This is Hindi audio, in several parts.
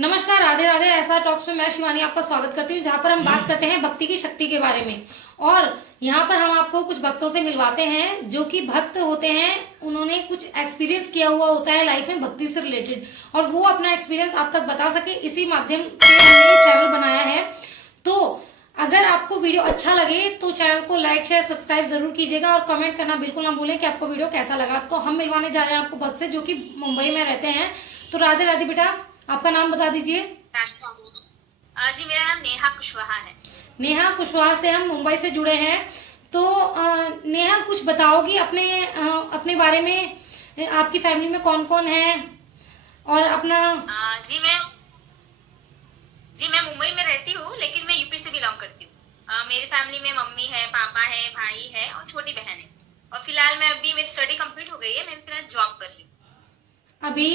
नमस्कार, राधे राधे। ऐसा टॉक्स में मैं शिवानी आपका स्वागत करती हूँ, जहाँ पर हम बात करते हैं भक्ति की शक्ति के बारे में। और यहाँ पर हम आपको कुछ भक्तों से मिलवाते हैं जो कि भक्त होते हैं। उन्होंने कुछ एक्सपीरियंस किया हुआ होता है लाइफ में भक्ति से रिलेटेड, और वो अपना एक्सपीरियंस आप तक बता सके, इसी माध्यम से हमने ये चैनल बनाया है। तो अगर आपको वीडियो अच्छा लगे तो चैनल को लाइक शेयर सब्सक्राइब जरूर कीजिएगा, और कमेंट करना बिल्कुल ना भूलें कि आपको वीडियो कैसा लगा। तो हम मिलवाने जा रहे हैं आपको भक्त से जो कि मुंबई में रहते हैं। तो राधे राधे बेटा, आपका नाम बता दीजिए। जी, मेरा नाम नेहा कुशवाहा है। नेहा कुशवाहा से हम मुंबई से जुड़े हैं। तो नेहा कुछ बताओगी अपने बारे में, आपकी फैमिली में कौन कौन है और अपना। जी मैं मुंबई में रहती हूँ, लेकिन मैं यूपी से बिलोंग करती हूँ। मेरी फैमिली में मम्मी है, पापा है, भाई है और छोटी बहन है। और फिलहाल अभी मेरी स्टडी कंप्लीट हो गई है, मैं फिलहाल जॉब कर रही हूँ। अभी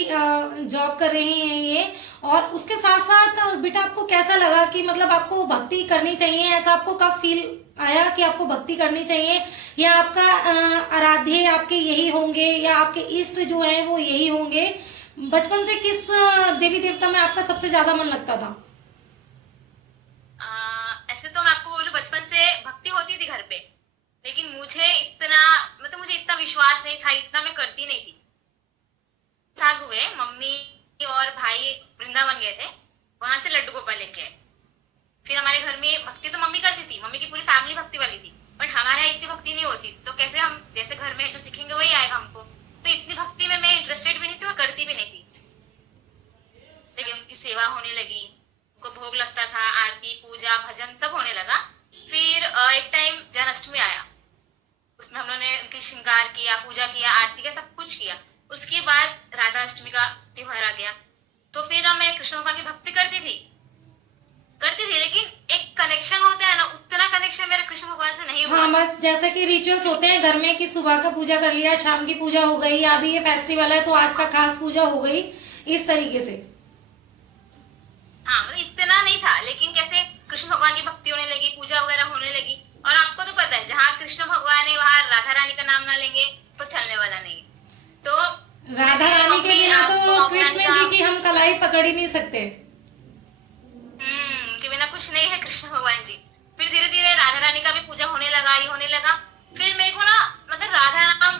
जॉब कर रही हैं ये, और उसके साथ साथ बेटा आपको कैसा लगा कि मतलब आपको भक्ति करनी चाहिए, ऐसा आपको कब फील आया कि आपको भक्ति करनी चाहिए, या आपका आराध्य आपके यही होंगे या आपके इष्ट जो हैं वो यही होंगे? बचपन से किस देवी देवता में आपका सबसे ज्यादा मन लगता था? ऐसे तो मैं आपको बोलूं, बचपन से भक्ति होती थी घर पे, लेकिन मुझे इतना विश्वास नहीं था, इतना मैं करती नहीं थी। साल हुए मम्मी और भाई वृंदावन गए थे, वहां से लड्डू गोपाल लेके आए। फिर हमारे घर में भक्ति तो मम्मी करती थी, मम्मी की पूरी फैमिली भक्ति वाली थी, बट हमारे यहाँ इतनी भक्ति नहीं होती। तो कैसे हम जैसे घर में जो सीखेंगे वही आएगा हमको। तो इतनी भक्ति में मैं इंटरेस्टेड भी नहीं थी और करती भी नहीं थी। लेकिन उनकी सेवा होने लगी, उनको भोग लगता था, आरती पूजा भजन सब होने लगा। फिर एक टाइम जन्माष्टमी आया, उसमें हम लोगों ने उनकी श्रृंगार किया, पूजा किया, आरती किया, सब कुछ किया। उसके बाद राधा अष्टमी का त्योहार आ गया। तो फिर मैं कृष्ण भगवान की भक्ति करती थी, लेकिन एक कनेक्शन होता है ना, उतना कनेक्शन मेरा कृष्ण भगवान से नहीं हुआ। हाँ, बस जैसे कि रिचुअल्स होते हैं घर में कि सुबह का पूजा कर लिया, शाम की पूजा हो गई, अभी ये फेस्टिवल है तो आज का खास पूजा हो गई, इस तरीके से। हाँ, इतना नहीं था, लेकिन कैसे कृष्ण भगवान की भक्ति होने लगी, पूजा वगैरह होने लगी। और आपको तो पता है, जहाँ कृष्ण भगवान है वहाँ राधा रानी का नाम ना लेंगे तो चलने वाला नहीं। तो राधा रानी के बिना तो कृष्ण जी की हम कलाई पकड़ ही नहीं सकते। उनके बिना कुछ नहीं है कृष्ण भगवान जी। फिर धीरे धीरे राधा रानी का भी पूजा होने लगा, ये होने लगा। फिर मेरे को ना राधा नाम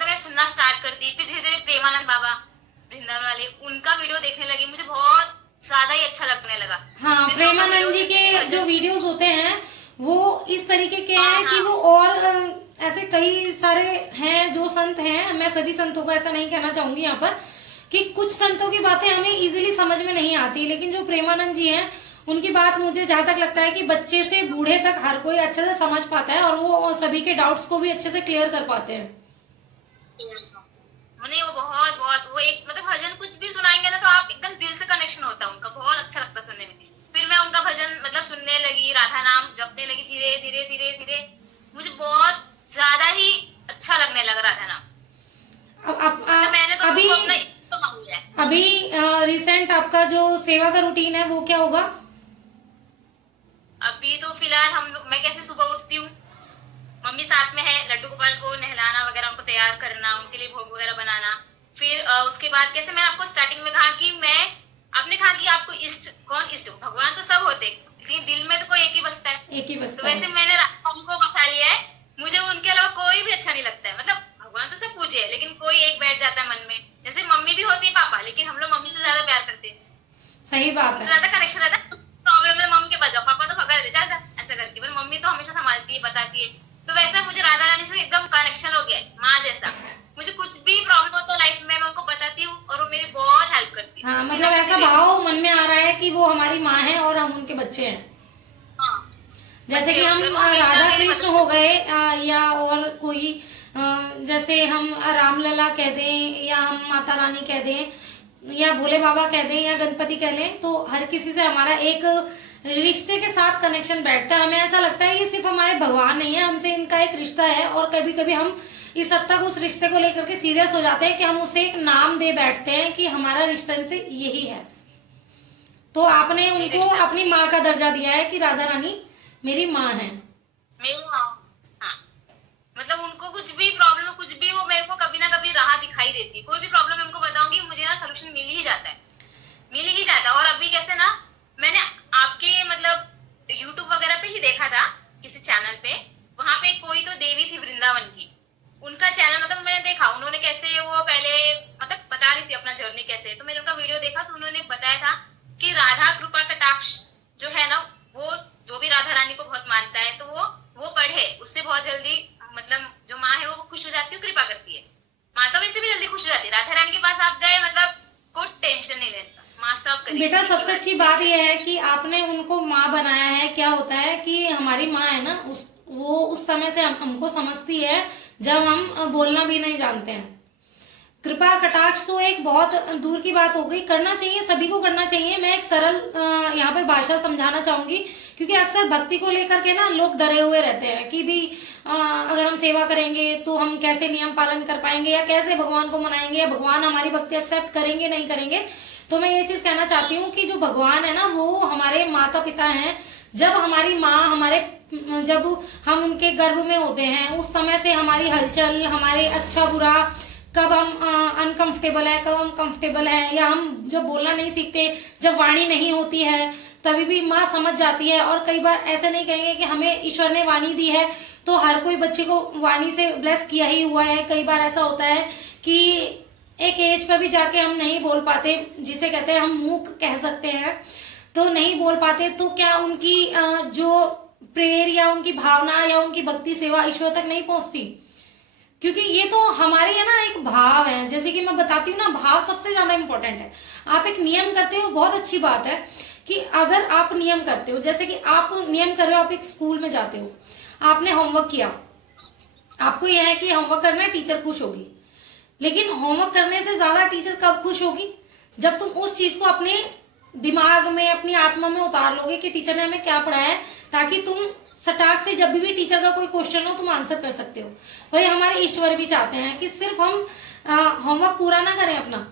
मैं सुनना स्टार्ट कर दी। फिर धीरे धीरे प्रेमानंद बाबा वृंदावन वाले, उनका वीडियो देखने लगी, मुझे बहुत ज्यादा ही अच्छा लगने लगा। हाँ, प्रेमानंद जी के जो वीडियोस होते हैं वो इस तरीके के हैं कि वो, और ऐसे कई सारे हैं जो संत हैं, मैं सभी संतों को ऐसा नहीं कहना चाहूंगी यहाँ पर कि कुछ संतों की बातें हमें इजीली समझ में नहीं आती, लेकिन जो प्रेमानंद जी हैं उनकी बात मुझे जहां तक लगता है कि बच्चे से बूढ़े तक हर कोई अच्छे से समझ पाता है, और वो सभी के डाउट्स को भी अच्छे से क्लियर कर पाते हैं। नहीं, वो बहुत बहुत वो एक भजन कुछ भी सुनाएंगे ना तो आप एकदम दिल से कनेक्शन होता है उनका, बहुत अच्छा लगता सुनने में। फिर मैं उनका भजन सुनने लगी, राधा नाम जपने लगी, धीरे धीरे धीरे धीरे मुझे बहुत ज्यादा ही अच्छा लगने लगा राधा नाम। मैंने तो अभी अपना अभी रिसेंट आपका जो सेवा का रूटीन है वो क्या होगा? अभी तो फिलहाल मैं कैसे सुबह उठती हूँ, मम्मी साथ में है, लड्डू गोपाल को नहलाना वगैरह, उनको तैयार करना, उनके लिए भोग वगैरह बनाना। फिर उसके बाद कैसे मैंने आपको स्टार्टिंग में कहा कि आपने कहा कि आपको इष्ट कौन इष्ट, भगवान तो सब होते, लेकिन दिल में तो कोई एक ही बसता है, एक ही बसता है। तो वैसे मैंने उनको बसा लिया है, मुझे उनके अलावा कोई भी अच्छा नहीं लगता है। भगवान तो सब पूजे है, लेकिन कोई एक बैठ जाता है मन में। जैसे मम्मी भी होती है, पापा, लेकिन हम लोग मम्मी से ज्यादा प्यार करते हैं, सही बात है, ज्यादा कनेक्शन रहता है। प्रॉब्लम है मम्मी के पास जाओ, पापा तो भगा देते ऐसा करके, पर मम्मी तो हमेशा संभालती है, बताती है। तो वैसा मुझे राधा रानी से एकदम कनेक्शन हो गया है, माँ जैसा। मुझे कुछ भी प्रॉब्लम हो तो लाइफ में मैं उनको बताती हूँ और वो मेरी बहुत हेल्प करती है। हाँ, ऐसा भाव मन में आ रहा है कि वो हमारी माँ है और हम उनके बच्चे हैं। हाँ, जैसे कि हम राधा कृष्ण हो गए, या और कोई जैसे हम रामलला कह दें, या हम माता रानी कह दें, या भोले बाबा कह दें, या गणपति कह लें, तो हर किसी से हमारा एक रिश्ते के साथ कनेक्शन बैठता है। हमें ऐसा लगता है ये सिर्फ हमारे भगवान नहीं है, हमसे इनका एक रिश्ता है। और कभी कभी हम इस हद तक उस रिश्ते को लेकर के सीरियस हो जाते हैं कि हम उसे एक नाम दे बैठते हैं कि हमारा रिश्ता इनसे यही है। तो आपने उनको अपनी माँ का दर्जा दिया है कि राधा रानी मेरी माँ है। उनको कुछ भी प्रॉब्लम, कुछ भी, वो मेरे को कभी ना कभी राह दिखाई देती है। कोई भी प्रॉब्लम उनको बताऊंगी, मुझे ना सोल्यूशन मिल ही जाता है। मिल ही जाता। और अभी कैसे ना, मैंने आपके मतलब यूट्यूब वगैरह पे ही देखा था किसी चैनल पे, वहां पे कोई तो देवी थी वृंदावन की, उनका चैनल मतलब मैंने देखा, उन्होंने कैसे वो पहले मतलब बता रही थी अपना जर्नी कैसे, तो मैंने उनका वीडियो देखा तो उन्होंने बताया था कि राधा कृपा कटाक्ष जो है ना, वो जो भी राधा रानी को बहुत मानता है तो वो पढ़े, उससे बहुत जल्दी मतलब जो माँ है वो खुश हो जाती है, कृपा करती है। माता वैसे भी जल्दी खुश हो जाती है, राधा रानी के पास आप गए मतलब कोई टेंशन नहीं रहता, माँ सब करेगी। बेटा सबसे अच्छी बात यह है कि आपने उनको माँ बनाया है। क्या होता है कि हमारी माँ है ना, वो उस समय से हमको समझती है जब हम बोलना भी नहीं जानते हैं। कृपा कटाक्ष तो एक बहुत दूर की बात हो गई, करना चाहिए, सभी को करना चाहिए। मैं एक सरल यहाँ पर भाषा समझाना चाहूंगी, क्योंकि अक्सर भक्ति को लेकर के ना लोग डरे हुए रहते हैं कि भी अगर हम सेवा करेंगे तो हम कैसे नियम पालन कर पाएंगे, या कैसे भगवान को मनाएंगे, या भगवान हमारी भक्ति एक्सेप्ट करेंगे नहीं करेंगे। तो मैं ये चीज कहना चाहती हूँ कि जो भगवान है ना, वो हमारे माता पिता हैं। जब हमारी माँ जब हम उनके गर्भ में होते हैं, उस समय से हमारी हलचल, हमारे अच्छा बुरा, कब हम अनकंफर्टेबल है, कब हम कंफर्टेबल है, या हम जब बोलना नहीं सीखते, जब वाणी नहीं होती है, तभी भी माँ समझ जाती है। और कई बार ऐसे नहीं कहेंगे कि हमें ईश्वर ने वाणी दी है तो हर कोई बच्चे को वाणी से ब्लेस किया ही हुआ है। कई बार ऐसा होता है कि एक एज पर भी जाके हम नहीं बोल पाते, जिसे कहते हैं हम मूक कह सकते हैं, तो नहीं बोल पाते, तो क्या उनकी जो प्रेयर या उनकी भावना या उनकी भक्ति सेवा ईश्वर तक नहीं पहुंचती? क्योंकि ये तो हमारे है ना एक भाव है। जैसे कि मैं बताती हूँ ना, भाव सबसे ज्यादा इंपॉर्टेंट है। आप एक नियम करते हो, बहुत अच्छी बात है कि अगर आप नियम करते हो, जैसे कि आप नियम कर रहे हो, आप एक स्कूल में जाते हो, आपने होमवर्क किया, आपको यह है कि होमवर्क करना है, टीचर खुश होगी। लेकिन होमवर्क करने से ज्यादा टीचर कब खुश होगी? जब तुम उस चीज को अपने दिमाग में, अपनी आत्मा में उतार लोगे कि टीचर ने हमें क्या पढ़ाया है, ताकि तुम सटाक से जब भी टीचर का कोई क्वेश्चन हो तुम आंसर कर सकते हो। वही हमारे ईश्वर भी चाहते हैं कि सिर्फ हम होमवर्क पूरा ना करें अपना,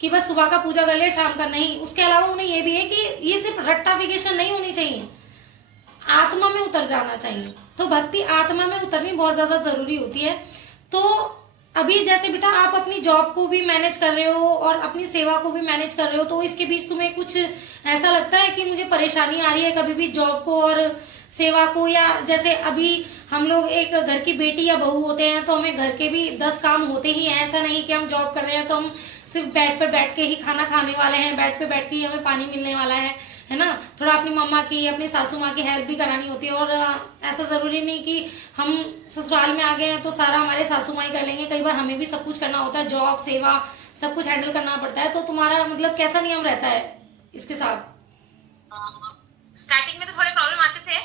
कि बस सुबह का पूजा कर ले, शाम का नहीं। उसके अलावा उन्हें ये भी है कि ये सिर्फ रट्टाफिकेशन नहीं होनी चाहिए, आत्मा में उतर जाना चाहिए। तो भक्ति आत्मा में उतरनी बहुत ज्यादा जरूरी होती है। तो अभी जैसे बेटा आप अपनी जॉब को भी मैनेज कर रहे हो और अपनी सेवा को भी मैनेज कर रहे हो, तो इसके बीच तुम्हें कुछ ऐसा लगता है कि मुझे परेशानी आ रही है कभी भी जॉब को और सेवा को? या जैसे अभी हम लोग एक घर की बेटी या बहू होते हैं तो हमें घर के भी 10 काम होते ही हैं। ऐसा नहीं कि हम जॉब कर रहे हैं तो हम सिर्फ बेड पर बैठ के ही खाना खाने वाले हैं, बेड पे बैठ के ही हमें पानी मिलने वाला है ना। थोड़ा अपनी मम्मा की, अपनी सासू माँ की हेल्प भी करानी होती है। और ऐसा जरूरी नहीं कि हम ससुराल में आ गए हैं तो सारा हमारे सासू माँ ही कर लेंगे। कई बार हमें भी सब कुछ करना होता है, जॉब, सेवा, सब कुछ हैंडल करना पड़ता है। तो तुम्हारा मतलब कैसा नियम रहता है इसके साथ? स्टार्टिंग में तो थोड़े प्रॉब्लम आते थे,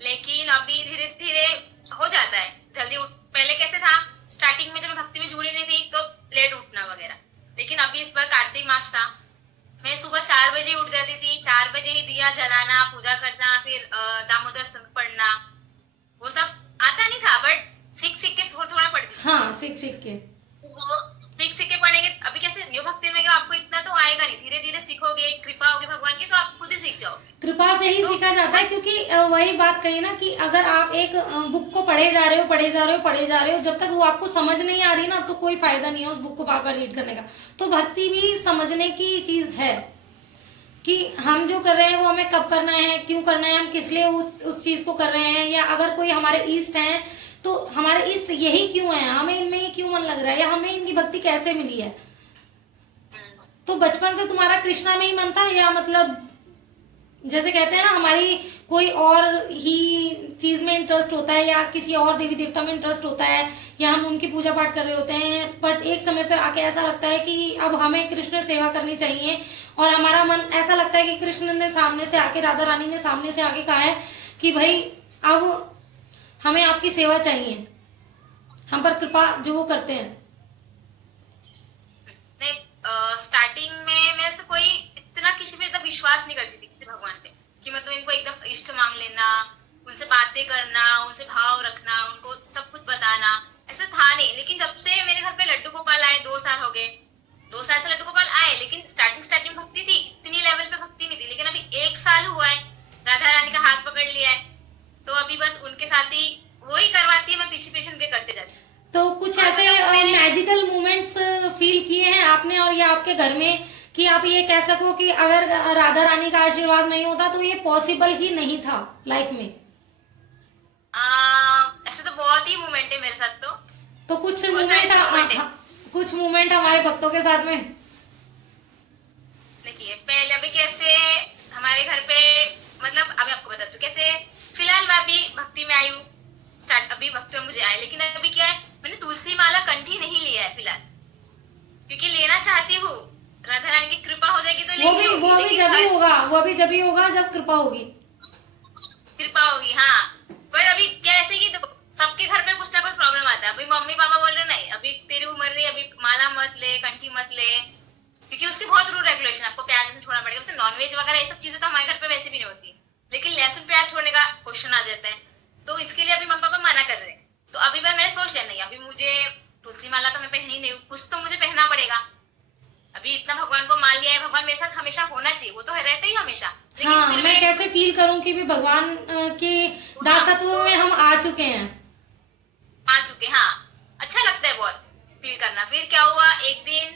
लेकिन अभी धीरे धीरे हो जाता है जल्दी उठ। पहले कैसे था, स्टार्टिंग में जब मैं भक्ति में जुड़ी नहीं थी तो लेट उठना वगैरह, लेकिन अभी इस बार कार्तिक मास था, मैं सुबह 4 बजे उठ जाती थी। 4 बजे ही दिया जलाना, पूजा करना, फिर दामोदर स्तोत्र पढ़ना, वो सब आता नहीं था, बट सीख सीख के थोड़ा थोड़ा पढ़ती थी। हाँ, सीख सीख के सीख सीख के पढ़ेंगे। अभी कैसे न्यू भक्ति में आपको इतना तो आएगा नहीं, धीरे धीरे सीखोगे, कृपा होगी भगवान की तो आप खुद ही सीख जाओगे। कृपा से ही सीखा जाता है। क्योंकि वही बात कही ना कि अगर आप एक बुक को पढ़े जा रहे हो, जब तक वो आपको समझ नहीं आ रही ना, तो कोई फायदा नहीं है उस बुक को बार बार रीड करने का। तो भक्ति भी समझने की चीज है कि हम जो कर रहे हैं वो हमें कब करना है, क्यों करना है, हम किस लिए उस चीज को कर रहे हैं। या अगर कोई हमारे ईष्ट हैं तो हमारे ईष्ट यही क्यों है, हमें इनमें ही क्यों मन लग रहा है, या हमें इनकी भक्ति कैसे मिली है। तो बचपन से तुम्हारा कृष्णा में ही मन था, या मतलब जैसे कहते हैं ना हमारी कोई और ही चीज में इंटरेस्ट होता है, या किसी और देवी देवता में इंटरेस्ट होता है, या हम उनकी पूजा पाठ कर रहे होते हैं, बट एक समय पे आके ऐसा लगता है कि अब हमें कृष्ण सेवा करनी चाहिए। और हमारा मन ऐसा लगता है कि कृष्ण ने सामने से आके, राधा रानी ने सामने से आके कहा है कि भाई अब हमें आपकी सेवा चाहिए, हम पर कृपा जो वो करते हैं। नहीं, स्टार्टिंग में मैं से कोई इतना किसी पे इतना विश्वास नहीं करती थी किसी भगवान पे कि मतलब इनको एकदम इष्ट मांग लेना, उनसे बातें करना, उनसे भाव रखना, उनको सब कुछ बताना, ऐसा था नहीं। लेकिन जब से मेरे घर पे लड्डू गोपाल आए, 2 साल हो गए, 2 साल से लड्डू गोपाल आए, लेकिन स्टार्टिंग भक्ति थी, इतनी लेवल पे भक्ति नहीं थी। लेकिन अभी 1 साल हुआ है, राधा रानी का हाथ पकड़ लिया है, तो अभी बस उनके साथ ही वही करवाती है, मैं पीछे पीछे उनके करते जाती हूँ। तो कुछ ऐसे मैजिकल मोमेंट्स फील किए हैं आपने और या आपके घर में कि आप ये कह सको कि अगर राधा रानी का आशीर्वाद नहीं होता तो ये पॉसिबल ही नहीं था लाइफ में? ऐसे तो बहुत ही मोमेंट है मेरे साथ तो कुछ बहुत सारे मोमेंट, ऐसे moment है। कुछ मोमेंट हमारे भक्तों के साथ में। देखिए पहले अभी कैसे हमारे घर पे, मतलब अभी आपको बताती हूँ कैसे। फिलहाल मैं अभी भक्ति में आई हूँ, स्टार्ट अभी भक्ति में मुझे आया, लेकिन अभी क्या है, मैंने तुलसी माला कंठी नहीं लिया है फिलहाल, क्योंकि लेना चाहती हूँ। राधा रानी की कृपा हो जाएगी तो वो भी लेंगी, वो भी लेकिन जब ही हर होगा, वो भी जब ही होगा जब कृपा होगी। कृपा होगी, हाँ। पर अभी क्या ऐसे कि देखो सबके घर पे कुछ ना कुछ प्रॉब्लम आता है। अभी मम्मी पापा बोल रहे नहीं अभी तेरी उम्र नहीं, अभी माला मत ले, कंठी मत ले, क्योंकि उसके बहुत रूल रेगुलेशन, आपको प्याज लहसुन छोड़ना पड़ेगा। उससे नॉनवेज वगैरह ये सब चीजें तो हमारे घर पे वैसे भी नहीं होती, लेकिन लहसुन प्याज छोड़ने का क्वेश्चन आ जाता है, तो इसके लिए अभी मम्मी पापा मना कर रहे हैं। तो अभी बार मैंने सोच लिया नहीं, अभी मुझे तुलसी माला तो मैं पहनी नहीं हूँ, कुछ तो मुझे पहनना पड़ेगा। अभी इतना भगवान को मान लिया है, भगवान मेरे साथ हमेशा होना चाहिए, वो तो रहते ही हमेशा, लेकिन हाँ, फिर मैं भी कैसे फील करूं कि भी भगवान के दासत्व में हम आ चुके हैं। आ चुके, हाँ। अच्छा लगता है बहुत फील करना। फिर क्या हुआ एक दिन,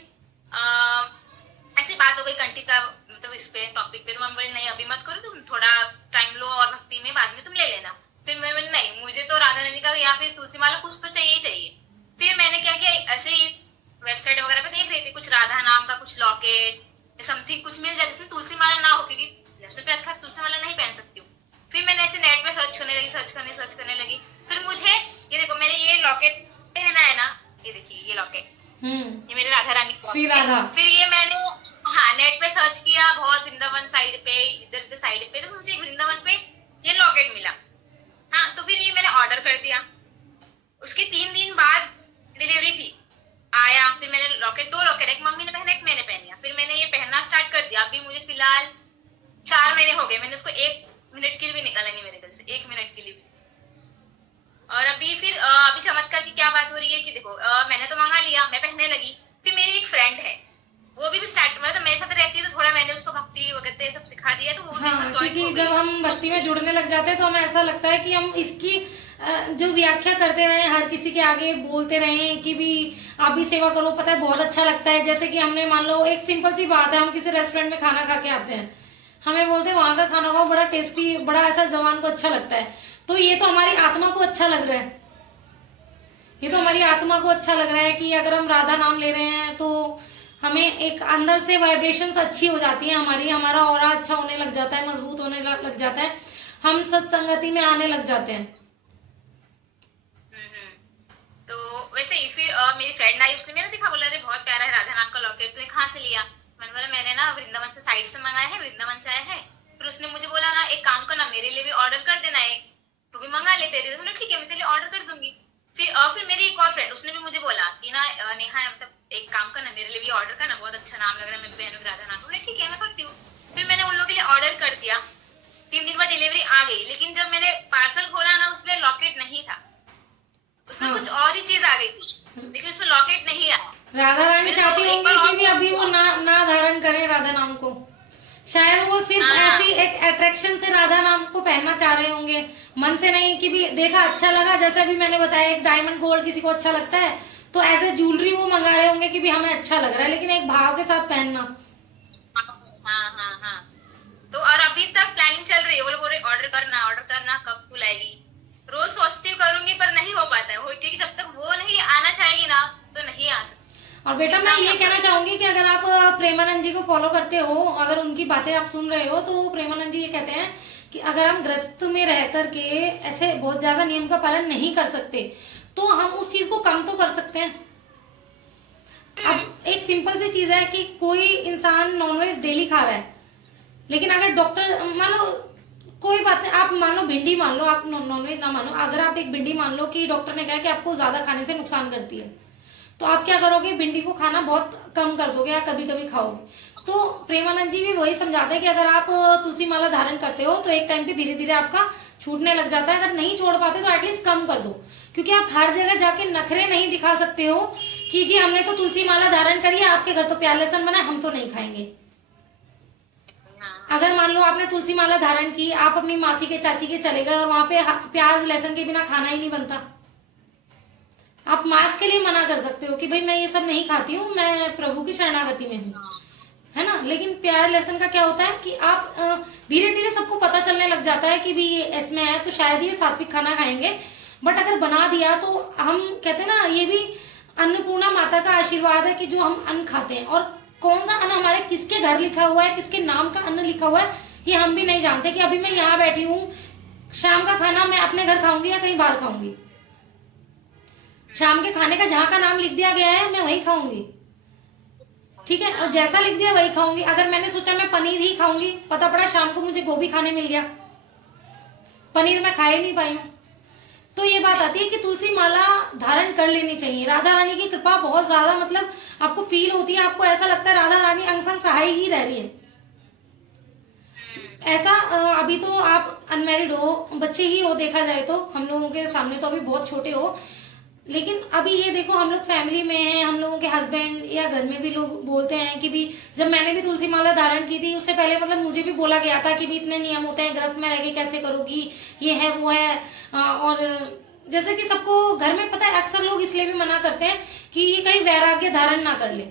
ऐसी बात हो गई कंठी का, मतलब इस पे टॉपिक पे, तो मैं बोली नहीं अभी मत करो, तुम थोड़ा टाइम लो और भक्ति में बाद में तुम ले लेना। फिर मैं बोली नहीं, मुझे तो राधा रानी का या फिर तुलसी माला कुछ तो चाहिए ही चाहिए। फिर मैंने क्या किया, ऐसे ही वेबसाइट वगैरह पे देख रही थी, कुछ राधा नाम का कुछ लॉकेट समथिंग कुछ मिल जाए जिसमें तुलसी माला ना हो, क्योंकि लहसुन प्याज खा तुलसी माला नहीं पहन सकती हूँ। फिर मैंने ऐसे नेट पे सर्च करने लगी। फिर मुझे ये देखो, मैंने ये लॉकेट पहना है ना, ये देखिए ये लॉकेट, ये मेरे राधा रानी का श्री locket है। राधा। फिर ये मैंने, हाँ, नेट पे सर्च किया बहुत, वृंदावन साइड पे, इधर उधर साइड पे, तो मुझे वृंदावन पे ये लॉकेट मिला। हाँ, तो फिर ये मैंने ऑर्डर कर दिया। उसके 3 दिन बाद डिलीवरी थी, आया। फिर मैंने लॉकेट, 2 लॉकेट, एक मम्मी ने पहना एक मैंने पहन लिया। फिर मैंने ये पहनना स्टार्ट कर दिया। अभी मुझे फिलहाल 4 महीने हो गए, मैंने उसको 1 मिनट के लिए भी निकाला नहीं मेरे घर से, 1 मिनट के लिए भी। और अभी फिर अभी चमत्कार की क्या बात हो रही है कि देखो, मैंने तो मंगा लिया, मैं पहनने लगी। फिर मेरी एक फ्रेंड है, वो भी स्टार्ट, मतलब मेरे साथ रहती है, तो थोड़ा मैंने उसको भक्ति वगैरह सब सिखा दिया, तो वो मेरे हाँ, साथ ज्वाइन क्योंकि हो जब गई। हम भक्ति में जुड़ने लग जाते हैं तो हमें ऐसा लगता है कि हम इसकी जो व्याख्या करते रहे, हर किसी के आगे बोलते रहे कि भी आप भी सेवा करो, पता है बहुत अच्छा लगता है। जैसे कि हमने मान लो एक सिंपल सी बात है, हम किसी रेस्टोरेंट में खाना खा के आते हैं, हमें बोलते हैं वहां का खाना खाओ, बड़ा टेस्टी, बड़ा ऐसा जबान को अच्छा लगता है। तो ये तो हमारी आत्मा को अच्छा लग रहा है, ये तो हमारी आत्मा को अच्छा लग रहा है कि अगर हम राधा नाम ले रहे हैं तो हमें एक अंदर से वाइब्रेशंस अच्छी हो जाती है हमारी, हमारा ऑरा अच्छा होने लग जाता है, मजबूत होने लग जाता है, हम सत्संगति में आने लग जाते हैं। तो वैसे ही फिर मेरी फ्रेंड आई, उसने मेरा देखा, बोला अरे बहुत प्यारा है राधा नाम का लॉकेट, तूने कहाँ से लिया? मैंने बोला मैंने ना वृंदावन से साइड से मंगाया है, वृंदावन से आया है। फिर उसने मुझे बोला ना एक काम करना, मेरे लिए भी ऑर्डर कर देना, एक तू भी मंगा ले तेरे। तो ठीक है, मैं तेरे लिए ऑर्डर कर दूंगी। फिर मेरी एक और फ्रेंड, उसने भी मुझे बोला कि ना नेहा, मतलब एक काम करना, मेरे लिए भी ऑर्डर करना, बहुत अच्छा नाम लग रहा है, मैं पहनूंगी राधा नाम। बोले ठीक है मैं करती हूँ। फिर मैंने उन लोगों के लिए ऑर्डर कर दिया, 3 दिन बाद डिलीवरी आ गई। लेकिन जब मैंने पार्सल खोला ना, उसमें लॉकेट नहीं था, उसमें हाँ। कुछ और ही चीज आ गई थी, लेकिन उसमें लॉकेट नहीं आया। राधा रानी मैंने चाहती वो एक होंगी बार कि भी और अभी वो ना धारण करें राधा नाम को, शायद वो सिर्फ हाँ। ऐसी एक अट्रैक्शन से राधा नाम को पहनना चाह रहे होंगे, मन से नहीं कि भी देखा अच्छा लगा। जैसे अभी मैंने बताया एक डायमंड गोल्ड किसी को अच्छा लगता है तो एज ए ज्वेलरी वो मंगा रहे होंगे कि भी हमें अच्छा लग रहा है, लेकिन एक भाव के साथ पहनना। हाँ। तो और अभी तक प्लानिंग चल रही है, वो लोग बोल रहे ऑर्डर करना, कब तू लाएगी। रोज सोचती हूँ करूंगी, पर नहीं हो पाता है वो, क्योंकि जब तक वो नहीं आना चाहेगी ना तो नहीं आ सकती। और बेटा मैं ये कहना चाहूंगी कि अगर आप प्रेमानंद जी को फॉलो करते हो, अगर उनकी बातें आप सुन रहे हो, तो प्रेमानंद जी ये कहते हैं कि अगर हम ग्रस्त में रह करके ऐसे बहुत ज्यादा नियम का पालन नहीं कर सकते तो हम उस चीज को कम तो कर सकते हैं। अब एक सिंपल सी चीज है कि कोई इंसान नॉनवेज डेली खा रहा है, लेकिन अगर डॉक्टर, मान लो कोई बात नहीं, आप मान लो भिंडी मान लो, आप नॉनवेज ना मानो, अगर आप एक भिंडी मान लो कि डॉक्टर ने कहा कि आपको ज्यादा खाने से नुकसान करती है, तो आप क्या करोगे, भिंडी को खाना बहुत कम कर दोगे या कभी कभी खाओगे। तो प्रेमानंद जी भी वही समझाते हैं कि अगर आप तुलसी माला धारण करते हो तो एक टाइम पे धीरे धीरे आपका छूटने लग जाता है। अगर नहीं छोड़ पाते तो एटलीस्ट कम कर दो, क्योंकि आप हर जगह जाके नखरे नहीं दिखा सकते हो कि जी हमने तो तुलसी माला धारण करी है, आपके घर तो प्याज लहसुन बना है, हम तो नहीं खाएंगे। अगर मान लो आपने तुलसी माला धारण की, आप अपनी मासी के चाची के चले गए और वहां पे प्याज लहसुन के बिना खाना ही नहीं बनता, आप मांस के लिए मना कर सकते हो कि भाई मैं ये सब नहीं खाती हूँ, मैं प्रभु की शरणागति में हूँ। है ना। लेकिन प्यार लेसन का क्या होता है कि आप धीरे धीरे सबको पता चलने लग जाता है कि भी ये इसमें है तो शायद ये सात्विक खाना खाएंगे, बट अगर बना दिया तो हम कहते हैं ना, ये भी अन्नपूर्णा माता का आशीर्वाद है कि जो हम अन्न खाते हैं, और कौन सा अन्न हमारे किसके घर लिखा हुआ है, किसके नाम का अन्न लिखा हुआ है, ये हम भी नहीं जानते। कि अभी मैं यहाँ बैठी हूँ, शाम का खाना मैं अपने घर खाऊंगी या कहीं बाहर खाऊंगी, शाम के खाने का जहां का नाम लिख दिया गया है मैं वही खाऊंगी, ठीक है, और जैसा लिख दिया वही खाऊंगी। अगर मैंने सोचा मैं पनीर ही खाऊंगी, पता पड़ा शाम को मुझे गोभी खाने मिल गया, पनीर मैं खा ही नहीं पाई हूँ। तो ये बात आती है कि तुलसी माला धारण कर लेनी चाहिए। राधा रानी की कृपा बहुत ज्यादा, मतलब आपको फील होती है, आपको ऐसा लगता है राधा रानी अंग संग सहाय ही रह रही है। ऐसा अभी तो आप अनमैरिड हो, बच्चे ही हो, देखा जाए तो हम लोगों के सामने तो अभी बहुत छोटे हो, लेकिन अभी ये देखो हम लोग फैमिली में हैं, हम लोगों के हस्बैंड या घर में भी लोग बोलते हैं कि भी जब मैंने भी तुलसी माला धारण की थी उससे पहले मतलब मुझे भी बोला गया था कि भी इतने नियम होते हैं, ग्रस्त में रह के कैसे करोगी, ये है वो है। और जैसे कि सबको घर में पता है, अक्सर लोग इसलिए भी मना करते हैं कि ये कहीं वैराग्य धारण ना कर ले,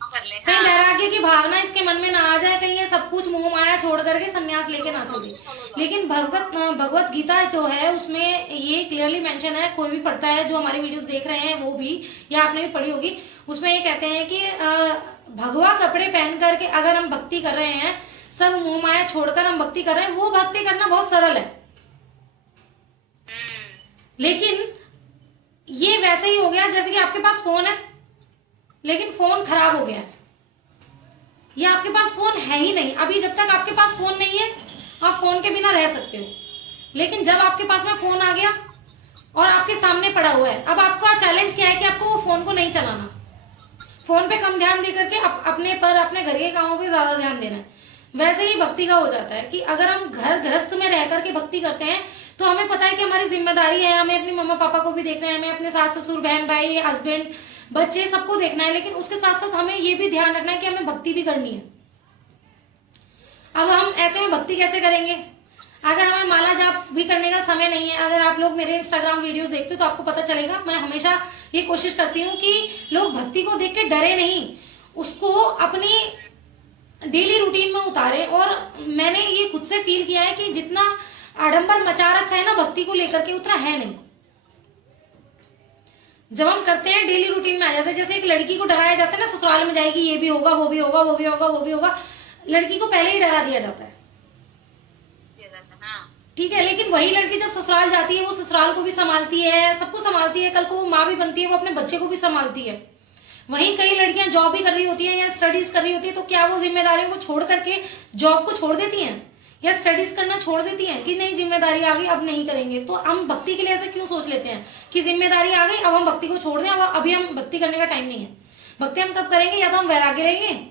कहीं वैराग्य की भावना इसके मन में ना आ जाए, कहीं ये सब कुछ मोह माया छोड़ करके संन्यास लेके ना चले। लेकिन भगवत गीता जो है उसमें ये क्लियरली मेंशन है, कोई भी पढ़ता है, जो हमारी वीडियोस देख रहे हैं वो भी, या आपने भी पढ़ी होगी, उसमें ये कहते हैं कि भगवा कपड़े पहन करके अगर हम भक्ति कर रहे हैं, सब मोह माया छोड़कर हम भक्ति कर रहे हैं, वो भक्ति करना बहुत सरल है। लेकिन ये वैसे ही हो गया जैसे कि आपके पास फोन है लेकिन फोन खराब हो गया है, या आपके पास फोन है ही नहीं। अभी जब तक आपके पास फोन नहीं है आप फोन के बिना रह सकते हो, लेकिन जब आपके पास में फोन आ गया और आपके सामने पड़ा हुआ है, अब आपका चैलेंज क्या है कि आपको वो फोन को नहीं चलाना, फोन पे कम ध्यान दे करके अपने पर, अपने घर के कामों पे ज्यादा ध्यान देना है। वैसे ही भक्ति का हो जाता है कि अगर हम घर गृहस्थ में रह करके भक्ति करते हैं तो हमें पता है कि हमारी जिम्मेदारी है, हमें अपनी मम्मा पापा को भी देखना है, हमें अपने सास ससुर बहन भाई हस्बैंड बच्चे सबको देखना है, लेकिन उसके साथ साथ हमें ये भी ध्यान रखना है कि हमें भक्ति भी करनी है। अब हम ऐसे में भक्ति कैसे करेंगे? अगर हमें माला जाप भी करने का समय नहीं है, अगर आप लोग मेरे इंस्टाग्राम वीडियोस देखते हो तो आपको पता चलेगा, मैं हमेशा ये कोशिश करती हूँ कि लोग भक्ति को देख के डरे नहीं, उसको अपनी डेली रूटीन में उतारे। और मैंने ये खुद से फील किया है कि जितना आडंबर मचा रखा है ना भक्ति को लेकर के, उतना है नहीं। जब हम करते हैं डेली रूटीन में आ जाते हैं, जैसे एक लड़की को डराया जाता है ना, ससुराल में जाएगी ये भी होगा वो भी होगा वो भी होगा वो भी होगा, लड़की को पहले ही डरा दिया जाता है, ठीक है। लेकिन वही लड़की जब ससुराल जाती है, वो ससुराल को भी संभालती है, सबको संभालती है, कल को वो माँ भी बनती है, वो अपने बच्चे को भी संभालती है। वहीं कई लड़कियां जॉब भी कर रही होती हैं या स्टडीज कर रही होती है, तो क्या वो जिम्मेदारियों को छोड़ करके जॉब को छोड़ देती हैं या स्टडीज करना छोड़ देती हैं कि नहीं जिम्मेदारी आ गई अब नहीं करेंगे? तो हम भक्ति के लिए ऐसे क्यों सोच लेते हैं कि जिम्मेदारी आ गई अब हम भक्ति को छोड़ दें, अब अभी हम भक्ति करने का टाइम नहीं है। भक्ति हम कब करेंगे? या तो हम वैराग्य रहेंगे,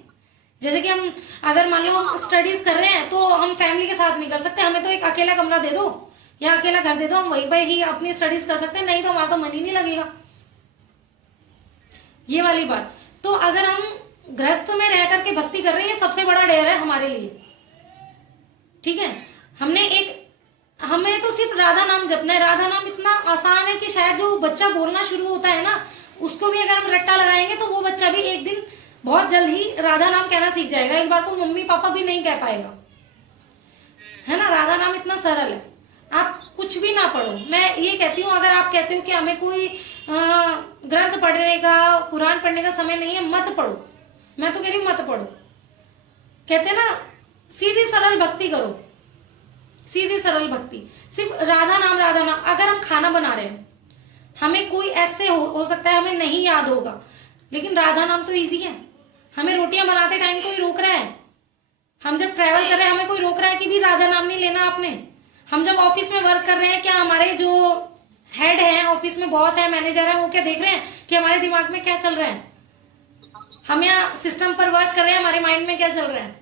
जैसे कि हम अगर मान लो हम स्टडीज कर रहे हैं तो हम फैमिली के साथ नहीं कर सकते, हमें तो एक अकेला कमरा दे दो या अकेला घर दे दो, हम वहीं पर ही अपनी स्टडीज कर सकते हैं, नहीं तो हमारा तो मन ही नहीं लगेगा, ये वाली बात। तो अगर हम गृहस्थ में रह करके भक्ति कर रहे हैं, सबसे बड़ा डेर है हमारे लिए, ठीक है। हमें तो सिर्फ राधा नाम जपना है। राधा नाम इतना आसान है कि शायद जो बच्चा बोलना शुरू होता है ना, उसको भी अगर हम रट्टा लगाएंगे तो वो बच्चा भी एक दिन बहुत जल्द ही राधा नाम कहना सीख जाएगा, एक बार को मम्मी पापा भी नहीं कह पाएगा, है ना। राधा नाम इतना सरल है, आप कुछ भी ना पढ़ो। मैं ये कहती हूँ, अगर आप कहते हो कि हमें कोई ग्रंथ पढ़ने का, कुरान पढ़ने का समय नहीं है, मत पढ़ो। मैं तो कह रही हूँ मत पढ़ो। कहते हैं ना, सीधी सरल भक्ति करो, सीधी सरल भक्ति, सिर्फ राधा नाम राधा नाम। अगर हम खाना बना रहे हैं, हमें कोई ऐसे हो सकता है हमें नहीं याद होगा, लेकिन राधा नाम तो इजी है। हमें रोटियां बनाते टाइम कोई रोक रहा है, हम जब ट्रैवल कर रहे हैं हमें कोई रोक रहा है कि भी राधा नाम नहीं लेना आपने? हम जब ऑफिस में वर्क कर रहे हैं, क्या हमारे जो हेड है ऑफिस में, बॉस है, मैनेजर है, वो क्या देख रहे हैं कि हमारे दिमाग में क्या चल रहा है? हम यहाँ सिस्टम पर वर्क कर रहे हैं, हमारे माइंड में क्या चल रहा है?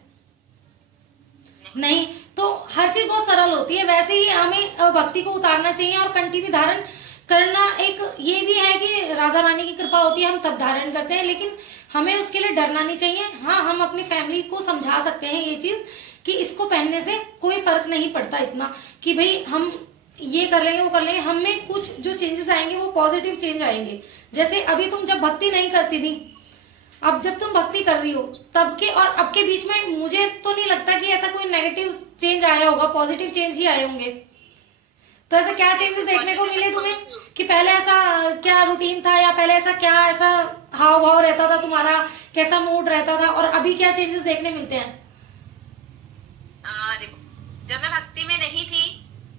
नहीं। तो हर चीज बहुत सरल होती है। वैसे ही हमें भक्ति को उतारना चाहिए और कंठी भी धारण करना, एक ये भी है कि राधा रानी की कृपा होती है हम तब धारण करते हैं, लेकिन हमें उसके लिए डरना नहीं चाहिए। हाँ, हम अपनी फैमिली को समझा सकते हैं ये चीज कि इसको पहनने से कोई फर्क नहीं पड़ता इतना कि भाई हम ये कर लेंगे वो कर लेंगे, हमें कुछ जो चेंजेस आएंगे वो पॉजिटिव चेंज आएंगे। जैसे अभी तुम जब भक्ति नहीं करती थी, अब जब तुम भक्ति कर रही हो तब के और अब के बीच में मुझे तो नहीं लगता कि ऐसा कोई नेगेटिव चेंज आया होगा, पॉजिटिव चेंज ही आए होंगे। तो ऐसा क्या चेंजेस देखने को मिले तुम्हें कि पहले ऐसा क्या रूटीन था, या पहले ऐसा क्या ऐसा हाव भाव रहता था तुम्हारा, कैसा मूड रहता था, और अभी क्या चेंजेस देखने मिलते हैं? देखो, जब मैं भक्ति में नहीं थी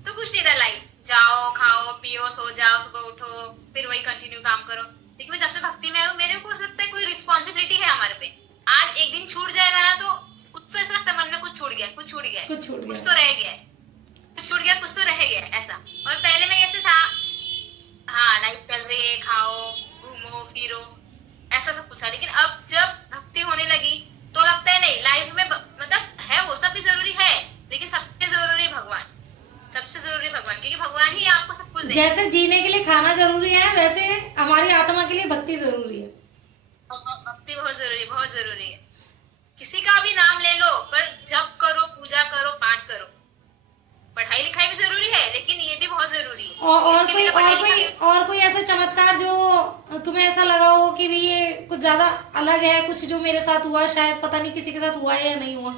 तो कुछ नहीं था, लाइफ जाओ खाओ पियो सो जाओ, सुबह उठो फिर वही कंटिन्यू काम करो। लेकिन मैं जब से भक्ति में आऊँ, मेरे को लगता है कोई रिस्पॉन्सिबिलिटी है हमारे पे। आज एक दिन छूट जाएगा ना तो कुछ तो ऐसा लगता है मन में, कुछ छूट गया, कुछ छूट गया, कुछ छूट गया, कुछ तो रह गया, कुछ छूट गया, कुछ तो रह गया ऐसा। और पहले में कैसे था, हाँ लाइफ चल रही है, खाओ घूमो फिरो, ऐसा सब कुछ था। लेकिन अब जब भक्ति होने लगी तो लगता है नहीं, लाइफ में मतलब है वो सब भी जरूरी है, लेकिन सबसे जरूरी भगवान, सबसे जरूरी भगवान, क्योंकि भगवान ही आपको सब कुछ देगा। जैसे जीने के लिए खाना जरूरी है, वैसे हमारी आत्मा के लिए भक्ति जरूरी है। भक्ति बहुत जरूरी, बहुत जरूरी है। किसी का भी नाम ले लो, पर जप करो, पूजा करो, पाठ करो। पढ़ाई लिखाई भी जरूरी है, लेकिन ये भी बहुत जरूरी है। और कोई ऐसा चमत्कार जो तुम्हें ऐसा लगा हो कि भी ये कुछ ज्यादा अलग है, कुछ जो मेरे साथ हुआ, शायद पता नहीं किसी के साथ हुआ है या नहीं हुआ?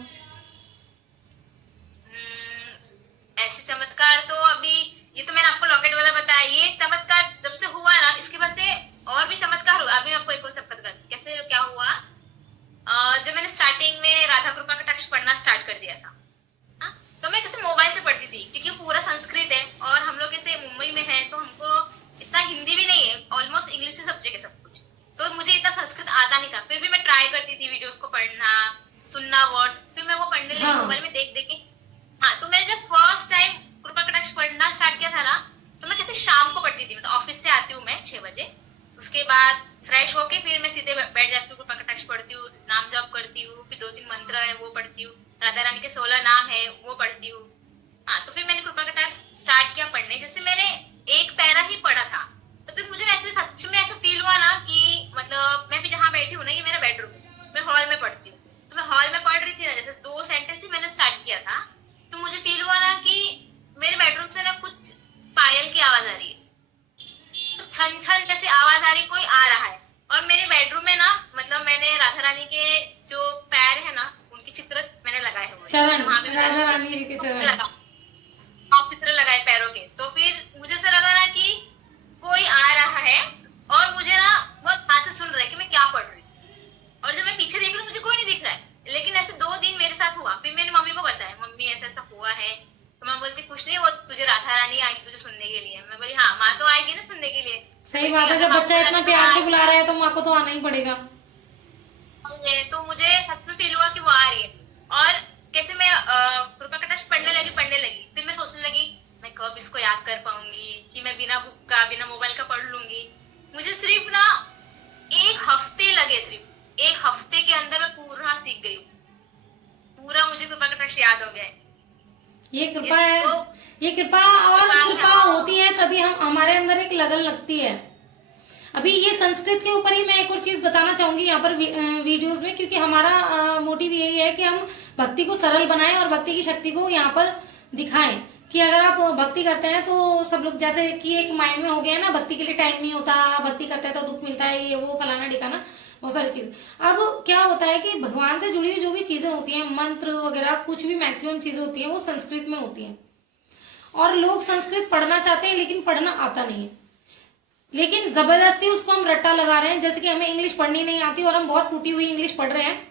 ऐसे चमत्कार तो अभी, ये तो मैंने आपको लॉकेट वाला बताया, ये चमत्कार जब से हुआ ना, इसके बाद से और भी चमत्कार हुआ। अभी आपको एक और चमत्कार कैसे क्या हुआ, जब मैंने स्टार्टिंग में राधा कृपा कटाक्ष पढ़ना स्टार्ट कर दिया था, तो मैं कैसे मोबाइल से पढ़ती थी, क्योंकि पूरा संस्कृत है और हम लोग कैसे मुंबई में है, तो हमको इतना हिंदी भी नहीं है, ऑलमोस्ट इंग्लिश से सब्जेक्ट है सब कुछ, तो मुझे इतना संस्कृत आता नहीं था। फिर भी मैं ट्राई करती थी वीडियोस को पढ़ना, सुनना वर्ड्स, फिर मैं वो पढ़ने लगी मोबाइल में देख देख के। हाँ, तो मैंने जब फर्स्ट टाइम कृपा कटाक्ष पढ़ना स्टार्ट किया था ना, तो मैं कैसे शाम को पढ़ती थी, मतलब ऑफिस से आती हूँ मैं 6 बजे, उसके बाद फ्रेश होके फिर मैं सीधे बैठ जाती हूँ, कृपा कटाक्ष पढ़ती हूँ, नाम जप करती हूँ, फिर 2-3 मंत्र है वो पढ़ती हूँ, राधा रानी के 16 नाम है वो पढ़ती हूँ। हाँ, तो फिर मैंने कृपा कटाक्ष स्टार्ट किया पढ़ने। जैसे मैंने एक पैरा ही पढ़ा था, तो फिर मुझे ऐसे सच में ऐसा फील हुआ ना कि मतलब मैं भी जहाँ बैठी हूँ ना, ये मेरा बेडरूम है, मैं हॉल में पढ़ती हूँ, तो मैं हॉल में पढ़ रही थी ना, जैसे 2 सेंटेंस ही मैंने स्टार्ट किया था, तो मुझे फील हुआ ना कि मेरे बेडरूम से ना कुछ पायल की आवाज आ रही है, छन छन जैसी आवाज आ रही, कोई आ रहा है। और मेरे बेडरूम में ना, मतलब मैंने राधा रानी के जो पैर है ना, उनके चित्र मैंने लगाए हुए, चरण, राधा रानी जी के चरण लगा, चित्र लगाए पैरों के। तो फिर मुझे ऐसा लगा ना कि कोई आ रहा है और मुझे ना बहुत ध्यान से सुन रहा है कि मैं क्या पढ़ रही हूँ, और जब मैं पीछे देख रही हूँ मुझे कोई नहीं दिख रहा है। लेकिन ऐसे 2 दिन मेरे साथ हुआ, फिर मैंने मम्मी को बताया, मम्मी ऐसा ऐसा हुआ है, तो माँ बोलती कुछ नहीं, वो तुझे राधा रानी आई थी तुझे सुनने के लिए। मैं बोली हाँ, माँ तो आएगी ना सुनने के लिए। सही बात है, जब बच्चा इतना प्यार से बुला रहा है तो माँ को तो आना ही पड़ेगा। तो मुझे सच में फील हुआ कि वो आ रही है। और कैसे मैं कृपा कटाक्ष पढ़ने लगी, फिर मैं सोचने लगी मैं कब इसको याद कर पाऊंगी, कि मैं बिना बुक का बिना मोबाइल का पढ़ लूंगी। मुझे सिर्फ ना 1 हफ्ते लगे, सिर्फ 1 हफ्ते के अंदर मैं पूरा सीख गई हूँ, पूरा मुझे कृपा कटाक्ष याद हो गया है। ये कृपा है, ये कृपा, और कृपा होती है तभी हम हमारे अंदर एक लगन लगती है। अभी ये संस्कृत के ऊपर ही मैं एक और चीज बताना चाहूंगी यहाँ पर वीडियोस में, क्योंकि हमारा मोटिव यही है कि हम भक्ति को सरल बनाएं और भक्ति की शक्ति को यहाँ पर दिखाएं, कि अगर आप भक्ति करते हैं तो सब लोग जैसे कि एक माइंड में हो गया है ना, भक्ति के लिए टाइम नहीं होता, भक्ति करते हैं तो दुख मिलता है, ये वो फलाना ठिकाना बहुत सारी चीज। अब क्या होता है कि भगवान से जुड़ी हुई जो भी चीजें होती हैं, मंत्र वगैरह कुछ भी मैक्सिमम चीजें होती हैं वो संस्कृत में होती हैं, और लोग संस्कृत पढ़ना चाहते हैं लेकिन पढ़ना आता नहीं है। लेकिन जबरदस्ती उसको हम रट्टा लगा रहे हैं, जैसे कि हमें इंग्लिश पढ़नी नहीं आती और हम बहुत टूटी हुई इंग्लिश पढ़ रहे हैं,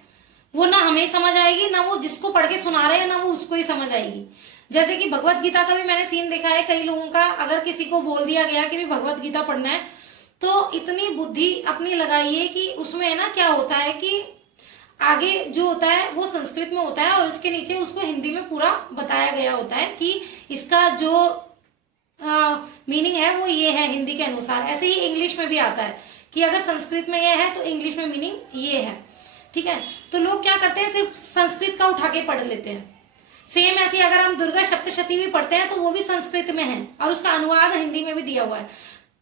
वो ना हमें समझ आएगी, ना वो जिसको पढ़ के सुना रहे हैं ना वो उसको ही समझ आएगी। जैसे कि भगवत गीता का भी मैंने सीन देखा है, कई लोगों का अगर किसी को बोल दिया गया कि भी भगवत गीता पढ़ना है, तो इतनी बुद्धि अपनी लगाइए कि उसमें ना क्या होता है कि आगे जो होता है वो संस्कृत में होता है और उसके नीचे उसको हिंदी में पूरा बताया गया होता है कि इसका जो मीनिंग है वो ये है हिंदी के अनुसार। ऐसे ही इंग्लिश में भी आता है कि अगर संस्कृत में ये है तो इंग्लिश में मीनिंग ये है, ठीक है। तो लोग क्या करते हैं, सिर्फ संस्कृत का उठा के पढ़ लेते हैं। सेम ऐसे अगर हम दुर्गा सप्तशती भी पढ़ते हैं तो वो भी संस्कृत में है और उसका अनुवाद हिंदी में भी दिया हुआ है।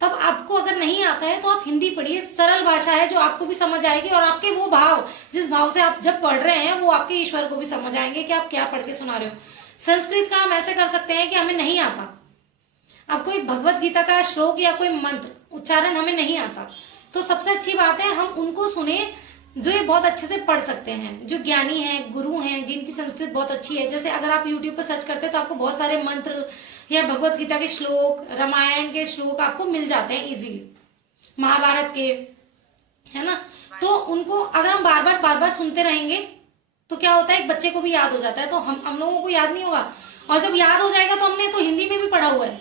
तब आपको अगर नहीं आता है तो आप हिंदी पढ़िए, सरल भाषा है जो आपको भी समझ आएगी, और आपके वो भाव जिस भाव से आप जब पढ़ रहे हैं वो आपके ईश्वर को भी समझ आएंगे कि आप क्या पढ़ के सुना रहे हो। संस्कृत का हम ऐसे कर सकते हैं कि हमें नहीं आता, अब कोई भगवत गीता का श्लोक या कोई मंत्र उच्चारण हमें नहीं आता, तो सबसे अच्छी बात है हम उनको सुने, जो ये बहुत अच्छे से पढ़ सकते हैं, जो ज्ञानी हैं, गुरु हैं, जिनकी संस्कृत बहुत अच्छी है। जैसे अगर आप यूट्यूब पर सर्च करते हैं तो आपको बहुत सारे मंत्र या भगवत गीता के श्लोक, रामायण के श्लोक आपको मिल जाते हैं इजीली, महाभारत के, है ना। तो उनको अगर हम बार बार सुनते रहेंगे तो क्या होता है, एक बच्चे को भी याद हो जाता है। तो हम लोगों को याद नहीं होगा, और जब याद हो जाएगा तो हमने तो हिंदी में भी पढ़ा हुआ है,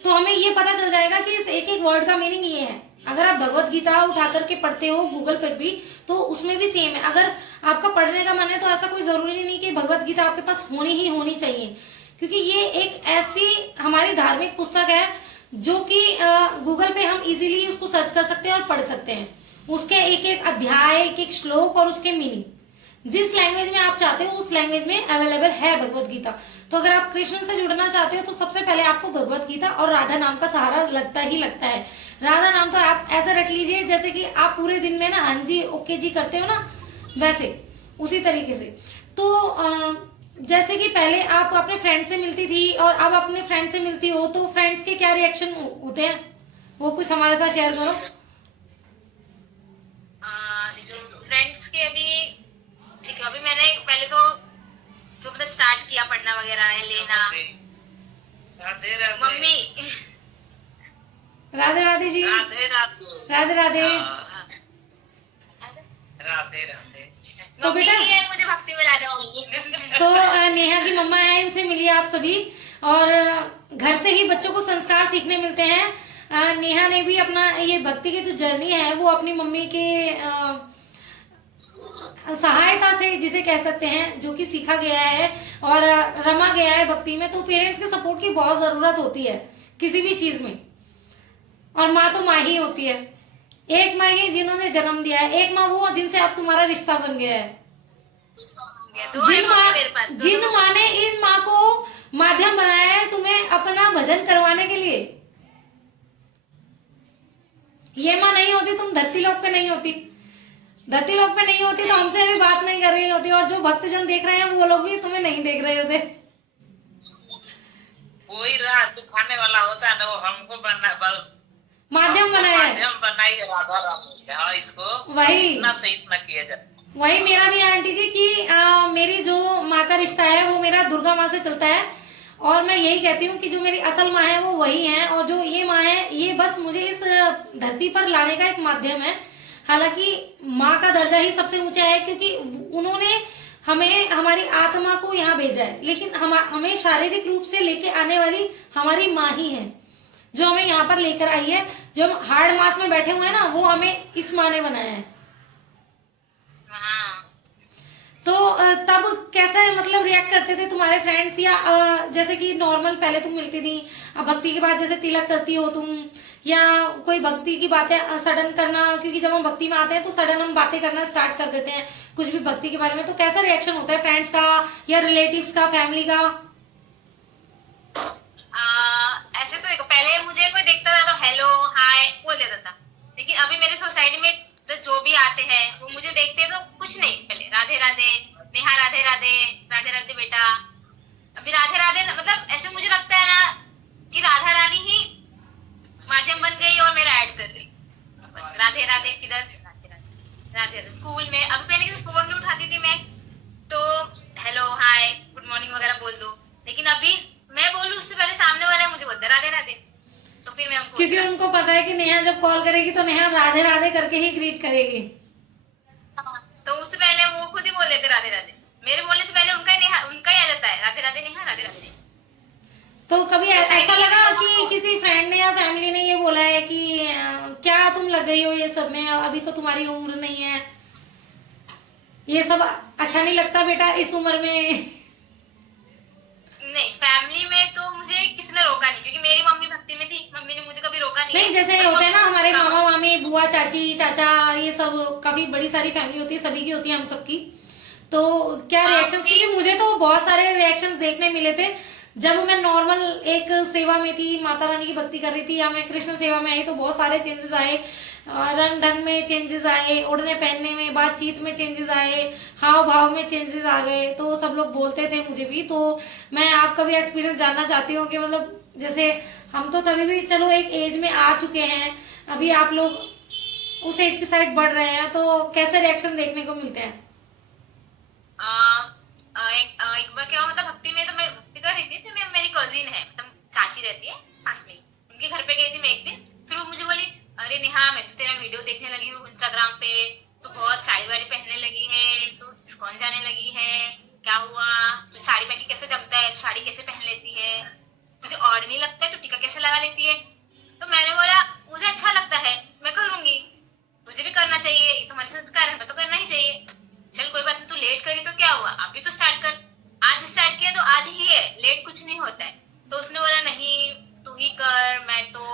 तो हमें ये पता चल जाएगा कि इस एक एक वर्ड का मीनिंग ये है। अगर आप भगवत गीता उठा करके पढ़ते हो गूगल पर भी, तो उसमें भी सेम है। अगर आपका पढ़ने का मन है तो ऐसा कोई जरूरी नहीं कि भगवत गीता आपके पास होनी चाहिए, क्योंकि ये एक ऐसी हमारी धार्मिक पुस्तक है जो कि गूगल पे हम इजीली उसको सर्च कर सकते हैं और पढ़ सकते हैं। उसके एक एक अध्याय, एक एक श्लोक और उसके मीनिंग जिस लैंग्वेज में आप चाहते हो उस लैंग्वेज में अवेलेबल है भगवत गीता। तो अगर आप कृष्ण से जुड़ना चाहते हो तो सबसे पहले आपको भगवत गीता और राधा नाम का सहारा लगता है। राधा नाम तो आप ऐसे रट लीजिए जैसे कि आप पूरे दिन में ना हाँ जी ओके जी करते हो ना, वैसे उसी तरीके से। तो जैसे कि पहले आप अपने फ्रेंड से मिलती थी और अब अपने फ्रेंड से मिलती हो, तो फ्रेंड्स के क्या रिएक्शन होते हैं वो कुछ हमारे साथ शेयर करो। फ्रेंड्स के अभी ठीक है, अभी मैंने पहले तो जो मतलब स्टार्ट किया पढ़ना वगैरह है, लेना मम्मी राधे राधे जी, राधे राधे राधे। राधे राधे। तो मम्मी बेटा ही है मुझे भक्ति में ला जाऊंगी। तो नेहा की मम्मा है, इनसे मिलिए आप सभी, और घर से ही बच्चों को संस्कार सीखने मिलते हैं। नेहा ने भी अपना ये भक्ति की जो जर्नी है वो अपनी मम्मी के सहायता से, जिसे कह सकते हैं, जो कि सीखा गया है और रमा गया है भक्ति में। तो पेरेंट्स के सपोर्ट की बहुत जरूरत होती है किसी भी चीज में, और माँ तो माँ ही होती है। एक माँ ही जिन्होंने जन्म दिया है, एक माँ वो जिनसे अब तुम्हारा रिश्ता बन गया है। जिन माँ ने इन माँ को माध्यम बनाया है तुम्हें अपना भजन करवाने के लिए। ये माँ नहीं होती तुम धरती लोक पे नहीं होती, धरती लोक पे नहीं होती तो हमसे भी बात नहीं कर रही होती, और जो भक्तजन देख रहे हैं वो लोग भी तुम्हें नहीं देख रहे होते। कोई राह दिखाने वाला होता है ना, वो हमको माध्यम बनाया है, माध्यम बनाई राधा राम। हाँ, इसको वही इतना से इतना किया जाए। वही मेरा भी आंटी जी की मेरी जो माँ का रिश्ता है वो मेरा दुर्गा माँ से चलता है, और मैं यही कहती हूँ कि जो मेरी असल माँ है वो वही है, और जो ये माँ है ये बस मुझे इस धरती पर लाने का एक माध्यम है। हालांकि माँ का दर्जा ही सबसे ऊंचा है, क्योंकि उन्होंने हमें हमारी आत्मा को यहाँ भेजा है, लेकिन हमें शारीरिक रूप से लेके आने वाली हमारी माँ ही है जो हमें यहाँ पर लेकर आई है। जो हम हार्ड मास में बैठे हुए हैं ना, वो हमें इस माँ ने बनाया है। तो तब कैसे मतलब रिएक्ट करते थे तुम्हारे फ्रेंड्स, या जैसे कि नॉर्मल पहले तुम मिलती थी, अब भक्ति के बाद जैसे तिलक करती हो तुम, या कोई भक्ति की बातें सडन करना, क्योंकि जब हम भक्ति में आते हैं तो सडन हम बातें करना स्टार्ट कर देते हैं कुछ भी भक्ति के बारे में, तो कैसा रिएक्शन होता है फ्रेंड्स का या रिलेटिव्स का, फैमिली का? ऐसे तो पहले मुझे कोई देखता था तो हेलो हाय बोल देता था, लेकिन अभी मेरे सोसाइटी में तो जो भी आते हैं वो मुझे देखते हैं तो कुछ नहीं, पहले राधे राधे नेहा, राधे राधे, राधे राधे बेटा। अभी राधे राधे मतलब ऐसे मुझे लगता है ना कि राधा रानी ही माध्यम बन गई और मेरा ऐड कर रही, बस राधे राधे किधर, राधे राधे राधे राधे। स्कूल में अभी पहले फोन में उठाती थी मैं तो हेलो हाय गुड मॉर्निंग वगैरह बोल दो, लेकिन अभी मैं बोलूं उससे पहले सामने वाला मुझे बोलता राधे राधे, तो फिर मैं क्योंकि उनको पता है कि नेहा जब कॉल करेगी तो नेहा राधे राधे करके ही ग्रीट करेगी, तो उससे पहले वो खुद ही बोल देते राधे राधे, मेरे बोलने से पहले उनका ही आ जाता है राधे राधे नेहा, राधे राधे। तो कभी ऐसा लगा कि किसी फ्रेंड ने या फैमिली ने ये बोला है कि क्या तुम लग गई हो ये सब में, अभी तो तुम्हारी उम्र नहीं है, ये सब अच्छा नहीं लगता बेटा इस उम्र में? नहीं, फैमिली में तो मुझे किसी ने रोका नहीं, क्योंकि मेरी मम्मी भक्ति में थी, मम्मी ने मुझे कभी रोका नहीं। जैसे होते हैं ना हमारे मामा मामी बुआ चाची चाचा, ये सब काफी बड़ी सारी फैमिली होती है, सभी की होती है, हम सबकी। तो क्या रिएक्शंस, क्योंकि मुझे तो बहुत सारे रिएक्शंस देखने मिले थे जब मैं नॉर्मल एक सेवा में थी, माता रानी की भक्ति कर रही थी, या मैं कृष्ण सेवा में आई, तो बहुत सारे चेंजेस आए, रंग ढंग में चेंजेस आए, उड़ने पहनने में, बातचीत में चेंजेस आए, हाव भाव में चेंजेस आ गए। तो सब लोग बोलते थे मुझे भी, तो मैं आपका भी एक्सपीरियंस जानना चाहती हूँ कि मतलब जैसे हम तो तभी भी चलो एक एज में आ चुके हैं, अभी आप लोग उस एज की साइड बढ़ रहे हैं, तो कैसे रिएक्शन देखने को मिलते हैं? एक बार क्या हुआ, मतलब भक्ति में तो मैं भक्ति कर रही थी, तो मेरी कजिन है, मतलब चाची रहती है पास में, उनके घर पे गई थी मैं एक दिन। फिर वो मुझे बोली, अरे नेहा मैं तो तेरा वीडियो देखने लगी हूँ इंस्टाग्राम पे, तू बहुत साड़ी वाड़ी पहनने लगी है, तू इस्कॉन जाने लगी है, क्या हुआ, तू साड़ी पहन के कैसे जमता है, तू साड़ी कैसे पहन लेती है, तुझे और नहीं लगता है, तू टीका कैसे लगा लेती है? तो मैंने बोला मुझे अच्छा लगता है, मैं करूंगी, तुझे भी करना चाहिए, ये तुम्हारे संस्कार है, मैं तो करना ही चाहिए। चल कोई बात नहीं, तू लेट करी तो क्या हुआ, अभी तो स्टार्ट कर, आज स्टार्ट किया तो आज ही है, लेट कुछ नहीं होता है। तो उसने बोला नहीं तू ही कर, मैं तो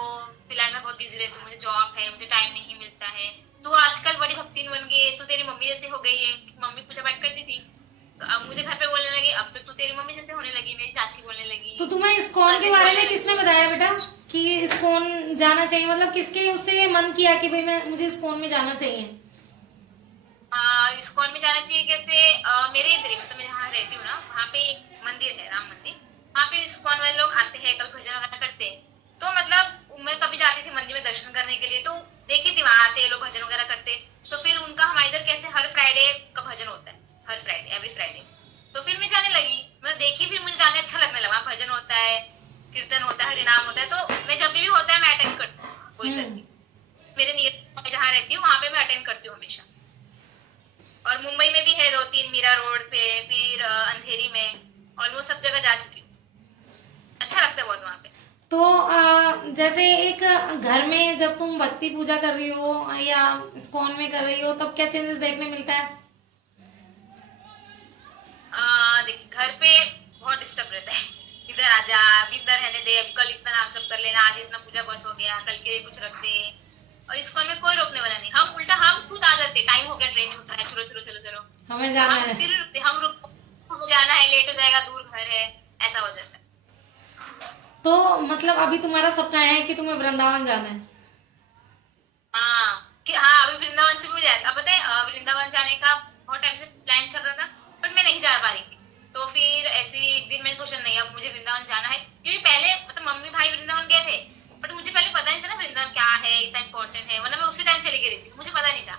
फिलहाल मैं बहुत बिजी रहती हूँ, मुझे जॉब है, मुझे टाइम नहीं मिलता है, तू आजकल बड़ी भक्तिन बन गई है, तू तेरी मम्मी जैसे हो गई है, मम्मी पूजा पाठ करती थी, तो अब मुझे घर पे बोलने लगी, अब तो तू तेरी मम्मी जैसे होने लगी, मेरी चाची बोलने लगी। तो तुम्हें इस्कॉन के बारे में किसने बताया बेटा कि इस्कॉन जाना चाहिए? मतलब किसके उससे मन किया कि भाई मैं मुझे इस्कॉन में जाना चाहिए? इस्कॉन में जाना चाहिए कैसे, मेरे इधर ही, मतलब मैं जहाँ रहती हूँ ना, वहाँ पे एक मंदिर है, राम मंदिर, वहाँ पे इस्कॉन वाले लोग आते हैं, कभी भजन वगैरह करते हैं। तो मतलब मैं कभी जाती थी मंदिर में दर्शन करने के लिए, तो देखी थी वहाँ आते लोग भजन वगैरह करते। तो फिर उनका हमारे इधर कैसे हर फ्राइडे का भजन होता है, हर फ्राइडे, एवरी फ्राइडे। तो फिर मैं जाने लगी, मैं देखी, फिर मुझे जाने अच्छा लगने लगा, भजन होता है, कीर्तन होता है, हरिनाम होता है, तो मैं जब भी होता है मैं अटेंड करती हूँ, कोई सर मेरे नियर जहाँ रहती हूँ वहाँ पे मैं अटेंड करती हूँ हमेशा। और मुंबई में भी है 2-3, मीरा रोड पे, फिर अंधेरी में, ऑलमोस्ट सब जगह जा चुकी हूँ, अच्छा लगता है बहुत वहाँ पे। तो जैसे एक घर में जब तुम भक्ति पूजा कर रही हो या इस्कॉन में कर रही हो, तब क्या चेंजेस देखने मिलता है? देख घर पे बहुत डिस्टर्ब रहता है, इधर आजा, अभी इधर रहने दे, अभी कल इतना नाम सब कर लेना, आज इतना पूजा बस हो गया, कल के लिए कुछ रख दे। और इस्कॉन में कोई रोकने वाला नहीं, हम उल्टा हम खुद आ जाते, टाइम हो गया, ट्रेन छूट रहा है, चलो चलो चलो चलो, हमें जाना है। फिर हम रुक, जाना है, लेट हो जाएगा, दूर घर है, ऐसा हो जाता है। तो मतलब अभी तुम्हारा सपना है कि तुम्हें वृंदावन जाना है? हाँ अभी वृंदावन से मुझे अब पता है, वृंदावन जाने का बहुत टाइम से प्लान चल रहा था, बट मैं नहीं जा पा रही थी। तो फिर ऐसे एक दिन मैंने सोचा नहीं अब मुझे वृंदावन जाना है, क्योंकि पहले मतलब मम्मी भाई वृंदावन गए थे, बट मुझे पहले पता नहीं था ना वृंदावन क्या है, इतना इम्पोर्टेंट है, वरना मैं उसी टाइम चली गई थी, मुझे पता नहीं था।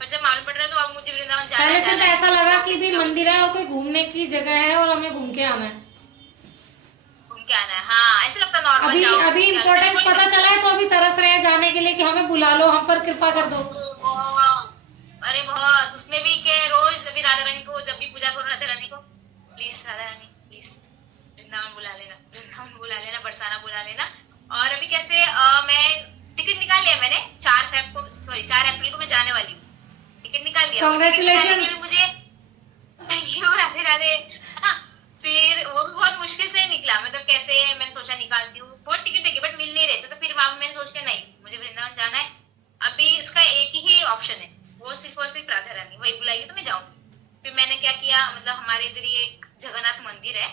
पर जब मालूम पड़ रहा है तो अब मुझे वृंदावन जाना पहले है, सिर्फ ऐसा लगा कि भी मंदिर है और कोई घूमने की जगह है और हमें घूम के आना है, घूम के आना है। हाँ ऐसा लगता नॉर्मल अभी जाओ, अभी इम्पोर्टेंस पता चला है तो अभी तरस रहे हैं जाने के लिए कि हमें बुला लो, हम पर कृपा कर दो। अरे बहुत, उसमें भी के रोज अभी राधा रानी को जब भी पूजा करो, राधा रानी को प्लीज, राधा रानी प्लीज वृंदावन बुला लेना, वृंदावन बुला लेना, बरसाना बुला लेना। और अभी कैसे मैं टिकट निकाल लिया मैंने, 4 अप्रैल को मैं जाने वाली हूँ, टिकट निकाल लिया। Congratulations। मुझे थैंक यू, राधे राधे। हाँ, फिर वो भी बहुत मुश्किल से निकला, मतलब कैसे मैंने सोचा निकालती हूँ, बहुत टिकट देखी बट मिल नहीं रहे थे, तो फिर वहां मैंने सोचा नहीं मुझे वृंदावन जाना है, अभी इसका एक ही ऑप्शन है, वो सिर्फ और सिर्फ राधा रानी, वही बुलाएगी तो मैं जाऊंगी। फिर मैंने क्या किया, मतलब हमारे इधर ही एक जगन्नाथ मंदिर है,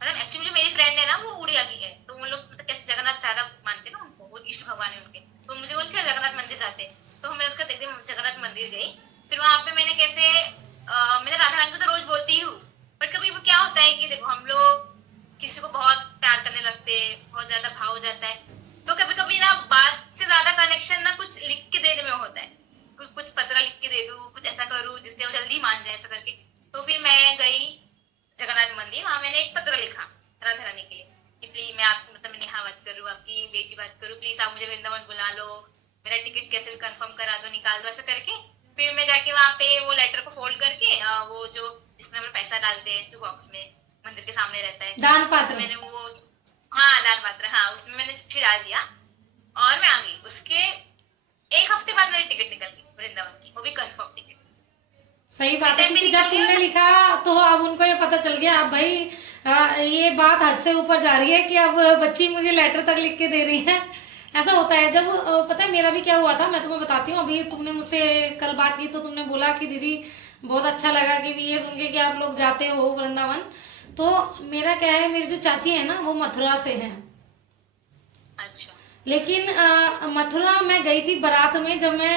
मतलब एक्चुअली मेरी फ्रेंड है ना वो उड़िया की है, तो उन लोग मतलब कैसे जगन्नाथ ज्यादा मानते ना उनको, वो इष्ट भगवान है उनके, तो मुझे बोले चल जगन्नाथ मंदिर जाते, तो मैं उसका देखते जगन्नाथ मंदिर गई। फिर वहां पे मैंने कैसे मैंने राधा रानी को तो रोज बोलती हूँ, बट कभी क्या होता है कि देखो हम लोग किसी को बहुत प्यार करने लगते, बहुत ज्यादा भाव हो जाता है, तो कभी कभी ना बात से ज्यादा कनेक्शन ना कुछ लिख के देने में होता है, कुछ पत्र लिख के दे दूं, कुछ ऐसा करूं जिससे वो जल्दी मान जाए, ऐसा करके। तो फिर मैं गई जगन्नाथ मंदिर, वहां मैंने एक पत्र लिखा राधा रानी के लिए कि प्लीज मैं आप मतलब नेहा बात कर रही हूँ, आपकी बेटी बात करूँ, प्लीज आप मुझे वृंदावन बुला लो, मेरा टिकट कैसे भी कंफर्म करा दो, निकाल दो, ऐसा करके। फिर मैं जाके वहां पे वो लेटर को फोल्ड करके वो जो जिसमें हम पैसा डालते हैं जो बॉक्स में मंदिर के सामने रहता है, दान पात्र, मैंने वो दान पात्र, उसमें मैंने चिट्ठी डाल दिया और मैं आ गई। उसके एक हफ्ते बाद मेरी टिकट निकल गई वृंदावन की, वो भी कंफर्म टिकट। सही बात है, क्योंकि जब तुमने लिखा तो अब उनको ये पता चल गया, अब भाई ये बात हद से ऊपर जा रही है कि अब बच्ची मुझे लेटर तक लिख के दे रही है। ऐसा होता है जब पता है मेरा भी क्या हुआ था, मैं तुम्हें बताती हूँ। अभी तुमने मुझसे कल बात की तो तुमने बोला कि दीदी बहुत अच्छा लगा कि ये सुन के कि आप लोग जाते हो वृंदावन। तो मेरा क्या है, मेरी जो चाची है ना वो मथुरा से है। अच्छा। लेकिन मथुरा मैं गई थी बारात में, जब मैं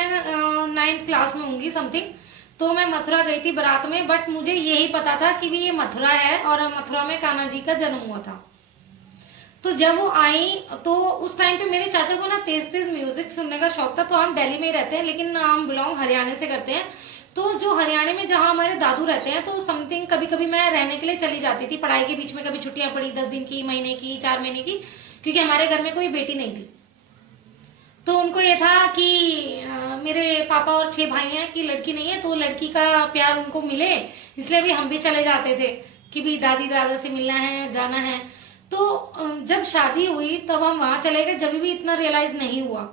9th क्लास में होंगी समथिंग, तो मैं मथुरा गई थी बारात में। बट मुझे यही पता था कि भी ये मथुरा है और मथुरा में कान्हा जी का जन्म हुआ था। तो जब वो आई तो उस टाइम पे मेरे चाचा को ना तेज तेज म्यूजिक सुनने का शौक था। तो हम दिल्ली में ही रहते हैं लेकिन हम बिलोंग हरियाणा से करते हैं। तो जो हरियाणा में जहाँ हमारे दादू रहते हैं तो समथिंग कभी कभी मैं रहने के लिए चली जाती थी पढ़ाई के बीच में, कभी छुट्टियां पड़ी 10 दिन की, महीने की, 4 महीने की, क्योंकि हमारे घर में कोई बेटी नहीं थी। तो उनको ये था कि मेरे पापा और 6 भाई हैं कि लड़की नहीं है तो लड़की का प्यार उनको मिले, इसलिए भी हम भी चले जाते थे कि भी दादी दादा से मिलना है, जाना है। तो जब शादी हुई तब हम वहां चले गए, जब भी इतना रियलाइज नहीं हुआ,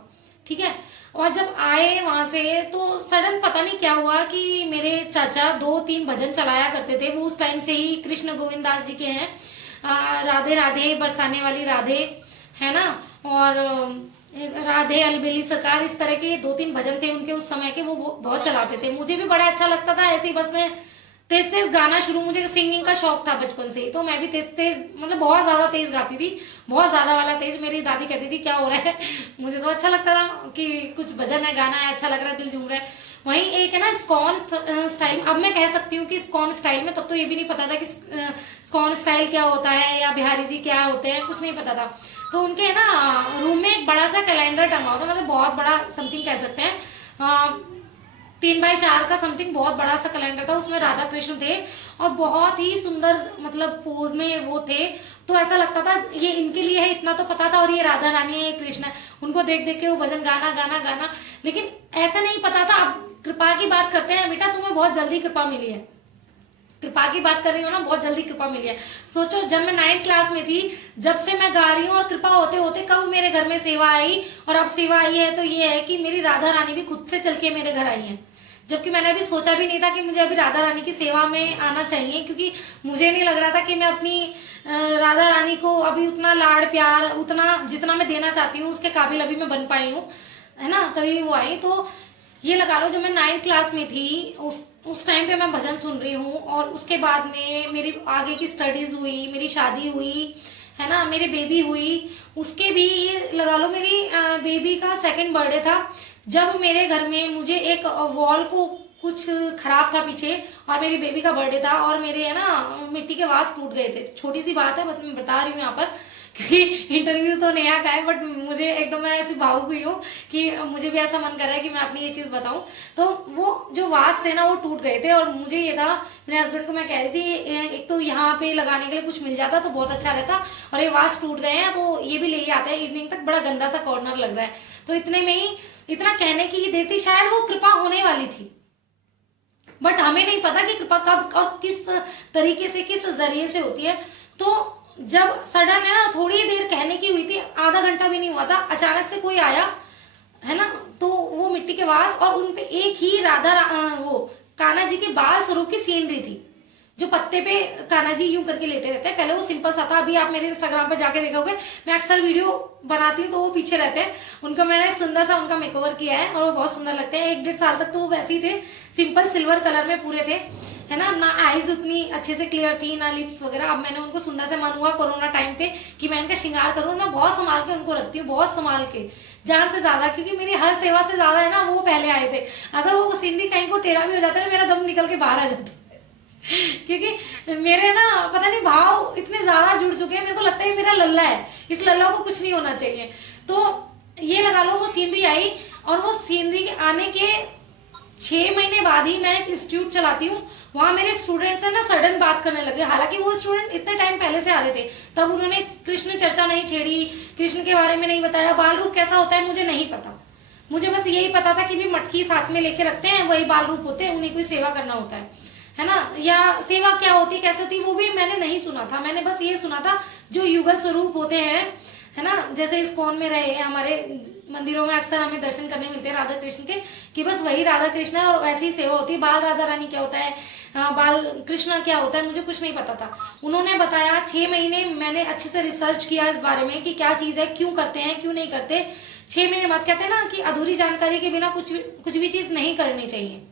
ठीक है। और जब आए वहां से तो सडन पता नहीं क्या हुआ कि मेरे चाचा 2-3 भजन चलाया करते थे। वो उस टाइम से ही कृष्ण गोविंद दास जी के हैं, राधे राधे बरसाने वाली राधे, है ना, और राधे अलबेली सरकार, इस तरह के 2-3 भजन थे उनके उस समय के, वो बहुत चलाते थे। मुझे भी बड़ा अच्छा लगता था ऐसे ही, बस मैं तेज तेज गाना शुरू, मुझे सिंगिंग का शौक था बचपन से ही, तो मैं भी तेज तेज मतलब बहुत ज्यादा तेज गाती थी, बहुत ज्यादा वाला तेज। मेरी दादी कहती थी क्या हो रहा है, मुझे तो अच्छा लगता था कि कुछ भजन है, गाना है, अच्छा लग रहा है, दिल झूम रहा है। वहीं एक है ना स्कॉन स्टाइल, अब मैं कह सकती हूँ कि स्कॉन स्टाइल में, तब तो ये भी नहीं पता था कि स्कॉन स्टाइल क्या होता है या बिहारी जी क्या होते हैं, कुछ नहीं पता था। तो उनके है ना रूम में एक बड़ा सा कैलेंडर टंगा होता, मतलब बहुत बड़ा समथिंग कह सकते हैं, 3x4 का समथिंग बहुत बड़ा सा कैलेंडर था। उसमें राधा कृष्ण थे और बहुत ही सुंदर मतलब पोज में वो थे। तो ऐसा लगता था ये इनके लिए है, इतना तो पता था, और ये राधा रानी है, ये कृष्ण है, उनको देख देख के वो भजन गाना गाना गाना, लेकिन ऐसा नहीं पता था। अब कृपा की बात करते हैं बेटा, तुम्हें बहुत जल्दी कृपा मिली है, कृपा की बात कर रही हूँ ना, बहुत जल्दी कृपा मिली है। सोचो जब मैं 9th क्लास में थी, जब से मैं गा रही हूँ, और कृपा होते होते कब मेरे घर में सेवा आई, और अब सेवा आई है तो ये है कि मेरी राधा रानी भी खुद से चल के मेरे घर आई है। जबकि मैंने अभी सोचा भी नहीं था कि मुझे अभी राधा रानी की सेवा में आना चाहिए, क्योंकि मुझे नहीं लग रहा था कि मैं अपनी राधा रानी को अभी उतना लाड़ प्यार, उतना जितना मैं देना चाहती हूँ उसके काबिल अभी मैं बन पाई हूँ, है ना, तभी वो आई। तो ये लगा लो जब मैं 9th क्लास में थी उस टाइम पे मैं भजन सुन रही हूँ, और उसके बाद में मेरी आगे की स्टडीज हुई, मेरी शादी हुई, है ना, मेरी बेबी हुई। उसके भी ये लगा लो मेरी बेबी का 2nd बर्थडे था, जब मेरे घर में मुझे एक वॉल को कुछ खराब था पीछे, और मेरी बेबी का बर्थडे था, और मेरे है ना मिट्टी के वास टूट गए थे। छोटी सी बात है, बस मैं बता रही हूँ यहाँ पर, क्योंकि इंटरव्यू तो नया का है, बट मुझे एकदम मैं ऐसी भावुक हुई हूँ कि मुझे भी ऐसा मन कर रहा है कि मैं अपनी ये चीज बताऊं। तो वो जो वास थे ना वो टूट गए थे, और मुझे ये था, मेरे हस्बैंड को मैं कह रही थी एक तो यहाँ पे लगाने के लिए कुछ मिल जाता तो बहुत अच्छा रहता, और ये वास टूट गए हैं तो ये भी ले आते हैं, इवनिंग तक बड़ा गंदा सा कॉर्नर लग रहा है। तो इतने में ही इतना कहने की देर थी, शायद वो कृपा होने वाली थी, बट हमें नहीं पता कि कृपा कब और किस तरीके से, किस जरिए से होती है। तो जब सडन है ना, थोड़ी देर कहने की हुई थी, आधा घंटा भी नहीं हुआ था, अचानक से कोई आया, है ना, तो वो मिट्टी के वास, और उनपे एक ही वो कान्हा जी के बाल स्वरूप की सीनरी थी, जो पत्ते पे कान्हा जी यूं करके लेटे रहते हैं। पहले वो सिंपल सा था, अभी आप मेरे इंस्टाग्राम पे जाके देखोगे, मैं अक्सर वीडियो बनाती हूँ तो वो पीछे रहते हैं, उनका मैंने सुंदर सा उनका मेकओवर किया है, और वो बहुत सुंदर लगते हैं। 1-1.5 साल तक तो वो वैसे ही थे, सिंपल सिल्वर कलर में पूरे थे, है ना आईज उतनी अच्छे से क्लियर थी, ना लिप्स वगैरह। अब मैंने उनको सुंदर से मन हुआ कोरोना टाइम पे कि मैं इनका श्रृंगार करूँ, मैं बहुत संभाल के उनको रखती हूँ, बहुत संभाल के, जान से ज्यादा, क्योंकि मेरी हर सेवा से ज्यादा है ना वो पहले आए थे। अगर वो सीनरी कहीं को टेढ़ा भी हो जाता है ना, मेरा दम निकल के बाहर आ जाता है, क्योंकि मेरे ना पता नहीं भाव इतने ज्यादा जुड़ चुके हैं, मेरे को लगता है मेरा लल्ला है, इस लल्ला को कुछ नहीं होना चाहिए। तो ये लगा लो वो सीनरी आई, और वो सीनरी आने के 6 महीने बाद ही मैं एक इंस्टीट्यूट चलाती हूँ, वहां मेरे स्टूडेंट्स है ना सडन बात करने लगे। हालांकि वो स्टूडेंट इतने टाइम पहले से आ रहे थे, तब उन्होंने कृष्ण चर्चा नहीं छेड़ी, कृष्ण के बारे में नहीं बताया, बाल रूप कैसा होता है मुझे नहीं पता, मुझे बस यही पता था कि भी मटकी साथ में लेके रखते हैं, वही बाल रूप होते हैं, उन्हें कोई सेवा करना होता है ना, या सेवा क्या होती है, कैसे होती है, वो भी मैंने नहीं सुना था। मैंने बस ये सुना था जो युगल स्वरूप होते हैं, है ना, जैसे इस्कॉन में रहे हमारे मंदिरों में अक्सर हमें दर्शन करने मिलते हैं राधा कृष्ण के, कि बस वही राधा कृष्ण है, और वैसी ही सेवा होती है। बाल राधा रानी क्या होता है, बाल कृष्णा क्या होता है, मुझे कुछ नहीं पता था। उन्होंने बताया, 6 महीने मैंने अच्छे से रिसर्च किया इस बारे में कि क्या चीज है, क्यों करते हैं, क्यों नहीं करते। 6 महीने बाद कहते हैं ना कि अधूरी जानकारी के बिना कुछ भी चीज नहीं करनी चाहिए,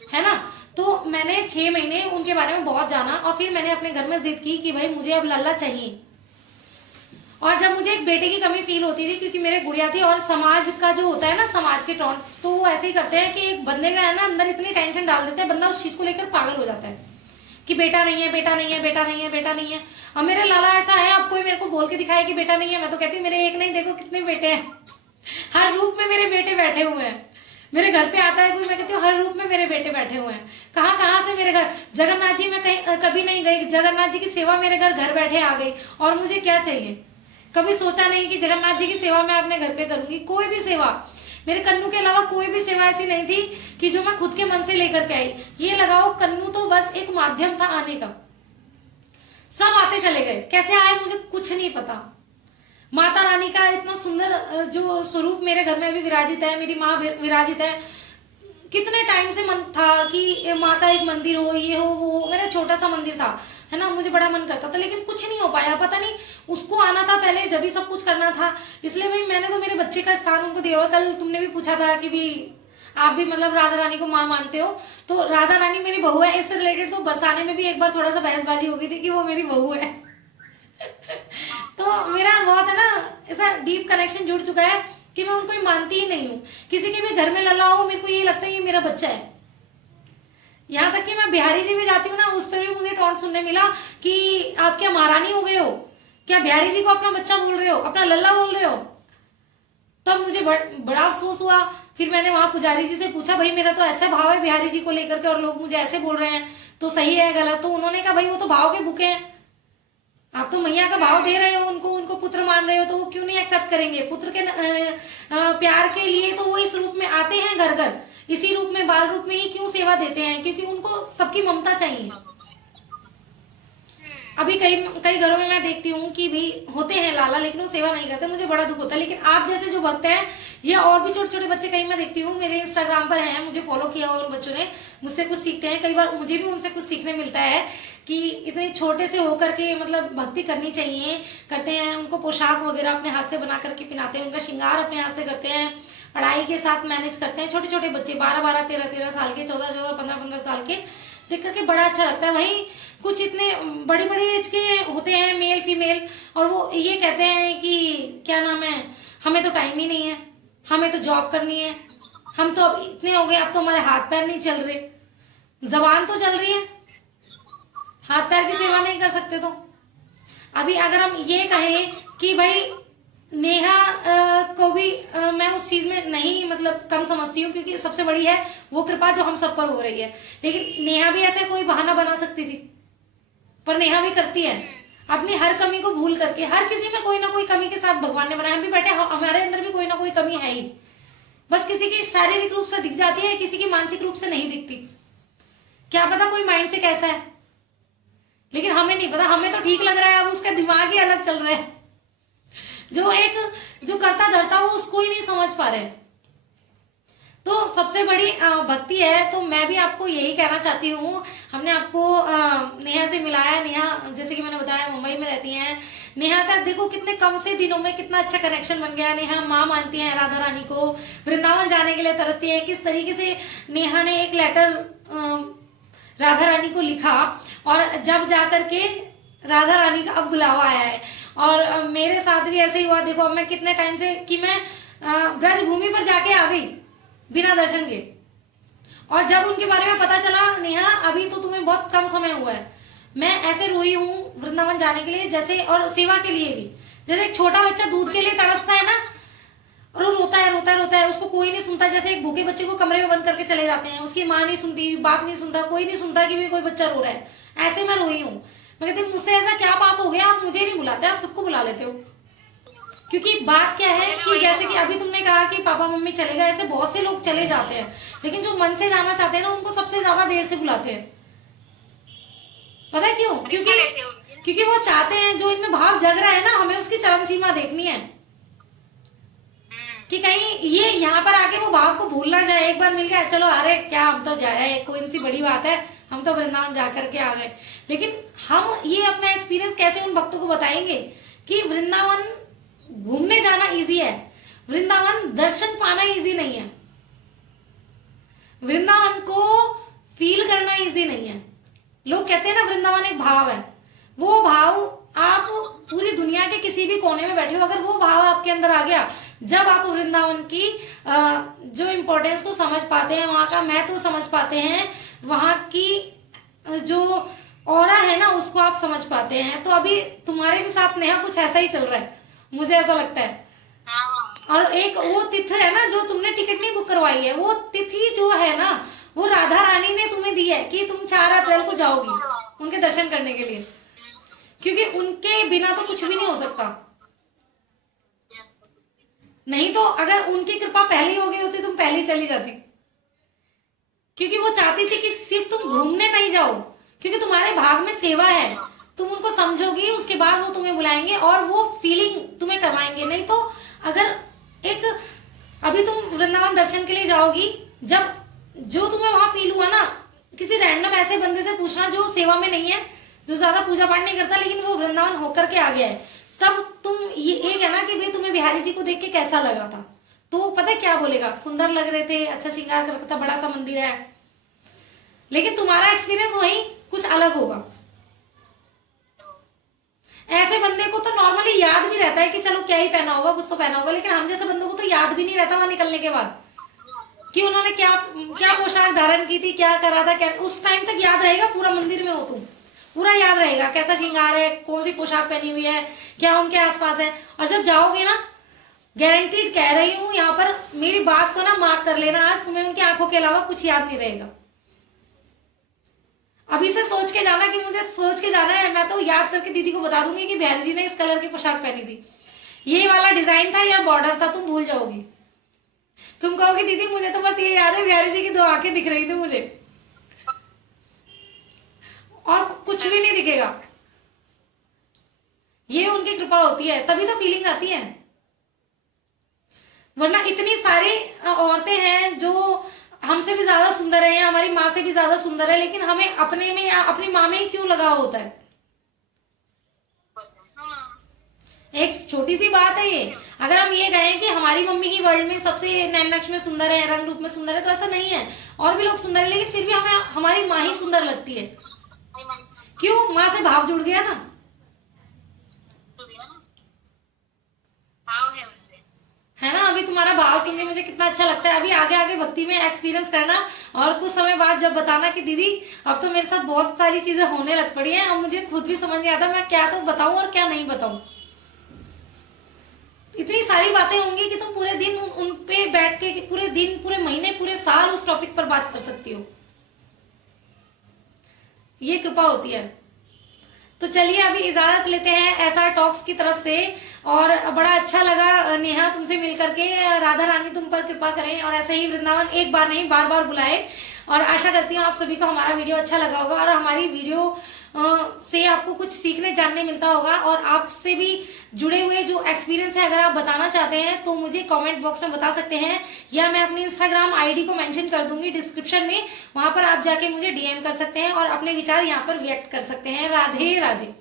है ना। तो मैंने 6 महीने उनके बारे में बहुत जाना, और फिर मैंने अपने घर में जिद की कि भाई मुझे अब लल्ला चाहिए। और जब मुझे एक बेटे की कमी फील होती थी, क्योंकि मेरे गुड़िया थी, और समाज का जो होता है ना, समाज के टॉन्ट, तो वो ऐसे ही करते हैं कि एक बंदे का है ना अंदर इतनी टेंशन डाल देते हैं, बंदा उस चीज को लेकर पागल हो जाता है। कि बेटा नहीं है, बेटा नहीं है, बेटा नहीं है, बेटा नहीं है। और मेरे लाला ऐसा है, अब कोई मेरे को बोल के दिखाए कि बेटा नहीं है, मैं तो कहती हूँ मेरे एक नहीं देखो कितने बेटे हैं। हर रूप में मेरे बेटे बैठे हुए हैं। मेरे घर पे आता है कोई, मैं कहती हूँ हर रूप में मेरे बेटे बैठे हुए हैं। कहाँ कहाँ से मेरे घर, जगन्नाथ जी मैं कहीं कभी नहीं गई, जगन्नाथ जी की सेवा मेरे घर बैठे आ गई। और मुझे क्या चाहिए? कभी सोचा नहीं कि जगन्नाथ जी की सेवा मैं अपने घर पे करूंगी। कोई भी सेवा, मेरे कन्नू के अलावा कोई भी सेवा ऐसी नहीं थी कि जो मैं खुद के मन से लेकर के आई। ये लगाओ कन्नू तो बस एक माध्यम था आने का। सब आते चले गए, कैसे आए मुझे कुछ नहीं पता। माता रानी का इतना सुंदर जो स्वरूप मेरे घर में अभी विराजित है, मेरी माँ विराजित है। कितने टाइम से मन था कि माँ का एक मंदिर हो, ये हो वो। मेरा छोटा सा मंदिर था, है ना, मुझे बड़ा मन करता था, लेकिन कुछ नहीं हो पाया। पता नहीं, उसको आना था पहले, जब भी सब कुछ करना था। इसलिए भाई मैंने तो मेरे बच्चे का स्थान उनको दिया हुआ। कल तुमने भी पूछा था कि भी आप भी मतलब राधा रानी को माँ मानते हो, तो राधा रानी मेरी बहू है। इससे रिलेटेड तो बरसाने में भी एक बार थोड़ा सा बहसबाजी हो गई थी कि वो मेरी बहू है। तो मेरा बहुत है ना ऐसा डीप कनेक्शन जुड़ चुका है कि मैं उनको मानती ही नहीं हूँ। किसी के भी घर में लल्ला हो, मेरे को ये लगता है ये मेरा बच्चा है। यहाँ तक कि मैं बिहारी जी भी जाती हूँ ना, उस पर भी मुझे टॉन्ट सुनने मिला कि आप क्या महारानी हो गए हो, क्या बिहारी जी को अपना बच्चा बोल रहे हो, अपना लल्ला बोल रहे हो। तब मुझे बड़ा अफसोस हुआ। फिर मैंने वहां पुजारी जी से पूछा, भाई मेरा तो ऐसा भाव है बिहारी जी को लेकर के और लोग मुझे ऐसे बोल रहे हैं, तो सही है गलत? तो उन्होंने कहा भाई वो तो भाव के भूखे हैं, आप तो मैया का भाव दे रहे हो उनको पुत्र मान रहे हो, तो वो क्यों नहीं एक्सेप्ट करेंगे? पुत्र के प्यार के लिए तो वो इस रूप में आते हैं घर घर, इसी रूप में बाल रूप में ही क्यों सेवा देते हैं? क्योंकि उनको सबकी ममता चाहिए। अभी कई घरों में मैं देखती हूँ कि भी होते हैं लाला, लेकिन वो सेवा नहीं करते, मुझे बड़ा दुख होता है। लेकिन आप जैसे जो भक्त हैं या और भी छोटे छोटे बच्चे, कई मैं देखती हूँ मेरे इंस्टाग्राम पर हैं, मुझे फॉलो किया हुआ उन बच्चों ने, मुझसे कुछ सीखते हैं। कई बार मुझे भी उनसे कुछ सीखने मिलता है कि इतने छोटे से होकर के मतलब भक्ति करनी चाहिए, करते हैं। उनको पोशाक वगैरह अपने हाथ से बना करके पहनाते हैं, उनका श्रृंगार अपने हाथ से करते हैं, पढ़ाई के साथ मैनेज करते हैं। छोटे छोटे बच्चे 12-12, 13-13 साल के, 14-14, 15-15 साल के, देख करके बड़ा अच्छा लगता है। वहीं कुछ इतने बड़ी बड़ी एज के होते हैं, मेल फीमेल, और वो ये कहते हैं कि क्या नाम है, हमें तो टाइम ही नहीं है, हमें तो जॉब करनी है, हम तो अब इतने हो गए, अब तो हमारे हाथ पैर नहीं चल रहे। जबान तो चल रही है, हाथ पैर की सेवा नहीं कर सकते। तो अभी अगर हम ये कहें कि भाई नेहा को भी मैं उस चीज में नहीं मतलब कम समझती हूँ, क्योंकि सबसे बड़ी है वो कृपा जो हम सब पर हो रही है। लेकिन नेहा भी ऐसे कोई बहाना बना सकती थी, पर नेहा भी करती है अपनी हर कमी को भूल करके। हर किसी में कोई ना कोई कमी के साथ भगवान ने बनाया, हम भी बैठे, हमारे अंदर भी कोई ना कोई कमी है ही। बस किसी की शारीरिक रूप से दिख जाती है, किसी की मानसिक रूप से नहीं दिखती। क्या पता कोई माइंड से कैसा है, लेकिन हमें नहीं पता। हमें तो ठीक लग रहा है, अब उसका दिमाग ही अलग चल रहा है। जो करता धरता वो उसको ही नहीं समझ पा रहे। तो सबसे बड़ी भक्ति है। तो मैं भी आपको यही कहना चाहती हूँ, हमने आपको नेहा से मिलाया। नेहा जैसे कि मैंने बताया मुंबई में रहती हैं। नेहा का देखो कितने कम से दिनों में कितना अच्छा कनेक्शन बन गया। नेहा माँ मानती है राधा रानी को, वृंदावन जाने के लिए तरसती है। किस तरीके से नेहा ने एक लेटर राधा रानी को लिखा, और जब जाकर के राधा रानी का अब बुलावा आया है। और मेरे साथ भी ऐसे ही हुआ। देखो अब मैं कितने टाइम से कि मैं ब्रज भूमि पर जाके आ गई बिना दर्शन के, और जब उनके बारे में पता चला, नेहा अभी तो तुम्हें बहुत कम समय हुआ है, मैं ऐसे रोई हूँ वृंदावन जाने के लिए जैसे, और सेवा के लिए भी। जैसे एक छोटा बच्चा दूध के लिए तड़सता है ना, और वो रोता है रोता है रोता है, उसको कोई नहीं सुनता। जैसे एक भूखे बच्चे को कमरे में बंद करके चले जाते हैं, उसकी माँ नहीं सुनती, बाप नहीं सुनता, कोई नहीं सुनता कि भी कोई बच्चा रो रहा है। ऐसे मैं रोई हूँ। मैं कहती मुझसे ऐसा क्या पाप हो गया, आप मुझे नहीं बुलाते, आप सबको बुला लेते हो। क्योंकि बात क्या है कि जैसे कि अभी तुमने कहा कि पापा मम्मी चले गए, ऐसे बहुत से लोग चले जाते हैं, लेकिन जो मन से जाना चाहते हैं ना, उनको सबसे ज्यादा देर से बुलाते हैं। पता है क्यों? क्योंकि वो चाहते हैं, जो इनमें भाव जग रहा है ना, हमें उसकी चरम सीमा देखनी है कि कहीं ये यहाँ पर आके वो भाव को भूल ना जाए। एक बार मिल गया, चलो अरे क्या हम तो जाए, कोई सी बड़ी बात है, हम तो वृंदावन जाकर के आ गए। लेकिन हम ये अपना एक्सपीरियंस कैसे उन भक्तों को बताएंगे कि वृंदावन घूमने जाना इजी है, वृंदावन दर्शन पाना इजी नहीं है, वृंदावन को फील करना इजी नहीं है। लोग कहते हैं ना वृंदावन एक भाव है, वो भाव आप पूरी दुनिया के किसी भी कोने में बैठे हो, अगर वो भाव आपके अंदर आ गया, जब आप वृंदावन की जो इम्पोर्टेंस को समझ पाते हैं, वहां का महत्व समझ पाते हैं, वहां की जो है ना उसको आप समझ पाते हैं। तो अभी तुम्हारे भी साथ नेहा कुछ ऐसा ही चल रहा है, मुझे ऐसा लगता है। हाँ और एक वो तिथि है ना जो तुमने टिकट नहीं बुक करवाई है, वो तिथि जो है ना वो राधा रानी ने तुम्हें दी है कि तुम 4 अप्रैल को जाओगी उनके दर्शन करने के लिए, क्योंकि उनके बिना तो कुछ भी नहीं हो सकता। नहीं तो अगर उनकी कृपा पहले हो गई होती तुम पहले ही चली जाती, क्योंकि वो चाहती थी कि सिर्फ तुम घूमने नहीं जाओ, क्योंकि तुम्हारे भाग में सेवा है, तुम उनको समझोगी उसके बाद वो तुम्हें बुलाएंगे और वो फीलिंग तुम्हें करवाएंगे। नहीं तो अगर एक अभी तुम वृंदावन दर्शन के लिए जाओगी, जब जो तुम्हें वहां फील हुआ ना, किसी रैंडम ऐसे बंदे से पूछना जो सेवा में नहीं है, जो ज्यादा पूजा पाठ नहीं करता, लेकिन वो वृंदावन होकर के आ गया है, तब तुम ये कहना कि भाई तुम्हें बिहारी जी को देख के कैसा लगा था, तो पता है क्या बोलेगा, सुंदर लग रहे थे, अच्छा श्रृंगार करता था, बड़ा सा मंदिर है। लेकिन तुम्हारा एक्सपीरियंस वही कुछ अलग होगा। ऐसे बंदे को तो नॉर्मली याद भी रहता है कि चलो क्या ही पहना होगा, कुछ तो पहना होगा, लेकिन हम जैसे बंदों को तो याद भी नहीं रहता वहां निकलने के बाद कि उन्होंने क्या क्या पोशाक धारण की थी, क्या करा था, क्या उस टाइम तक याद रहेगा। पूरा मंदिर में हो तुम, पूरा याद रहेगा कैसा श्रृंगार है, कौन सी पोशाक पहनी हुई है, क्या उनके आसपास है। और जब जाओगे ना, गारंटीड कह रही हूं, यहाँ पर मेरी बात को ना मार्क कर लेना, आज तुम्हें उनकी आंखों के अलावा कुछ याद नहीं रहेगा। अभी से सोच के जाना कि मुझे सोच के जाना है, मैं तो याद करके दीदी को बता दूंगी कि बिहारी जी ने इस कलर की पोशाक पहनी थी, ये वाला डिजाइन था या बॉर्डर था, तुम भूल जाओगी। तुम कहोगे दीदी मुझे तो बस ये याद है बिहारी जी की 2 आंखें दिख रही थी मुझे, और कुछ भी नहीं दिखेगा। ये उनकी कृपा होती है, तभी तो फीलिंग आती है। वरना इतनी सारी औरतें हैं जो हमसे भी ज्यादा सुंदर है या हमारी माँ से भी ज्यादा सुंदर है, लेकिन हमें अपने में या अपनी माँ में ही क्यों लगाव होता है। एक छोटी सी बात है ये, अगर हम ये कहें कि हमारी मम्मी ही वर्ल्ड में सबसे नैन नक्श में सुंदर है, रंग रूप में सुंदर है, तो ऐसा नहीं है, और भी लोग सुंदर है, लेकिन फिर भी हमें हमारी माँ ही सुंदर लगती है। क्यों? माँ से भाव जुड़ गया ना, है ना। अभी तुम्हारा भाव सुन के मुझे कितना अच्छा लगता है। अभी आगे आगे भक्ति में एक्सपीरियंस करना और कुछ समय बाद जब बताना कि दीदी अब तो मेरे साथ बहुत सारी चीजें होने लग पड़ी हैं, अब मुझे खुद भी समझ नहीं आता मैं क्या तो बताऊं और क्या नहीं बताऊं। इतनी सारी बातें होंगी कि तुम पूरे दिन उन पे बैठ के पूरे दिन, पूरे महीने, पूरे साल उस टॉपिक पर बात कर सकती हो। ये कृपा होती है। तो चलिए अभी इजाजत लेते हैं ऐसा टॉक्स की तरफ से, और बड़ा अच्छा लगा नेहा तुमसे मिलकर के। राधा रानी तुम पर कृपा करें और ऐसे ही वृंदावन एक बार नहीं बार बार बुलाए। और आशा करती हूँ आप सभी को हमारा वीडियो अच्छा लगा होगा और हमारी वीडियो से आपको कुछ सीखने जानने मिलता होगा। और आपसे भी जुड़े हुए जो एक्सपीरियंस है अगर आप बताना चाहते हैं तो मुझे कमेंट बॉक्स में बता सकते हैं, या मैं अपनी इंस्टाग्राम आईडी को मेंशन कर दूंगी डिस्क्रिप्शन में, वहां पर आप जाके मुझे डीएम कर सकते हैं और अपने विचार यहाँ पर व्यक्त कर सकते हैं। राधे राधे।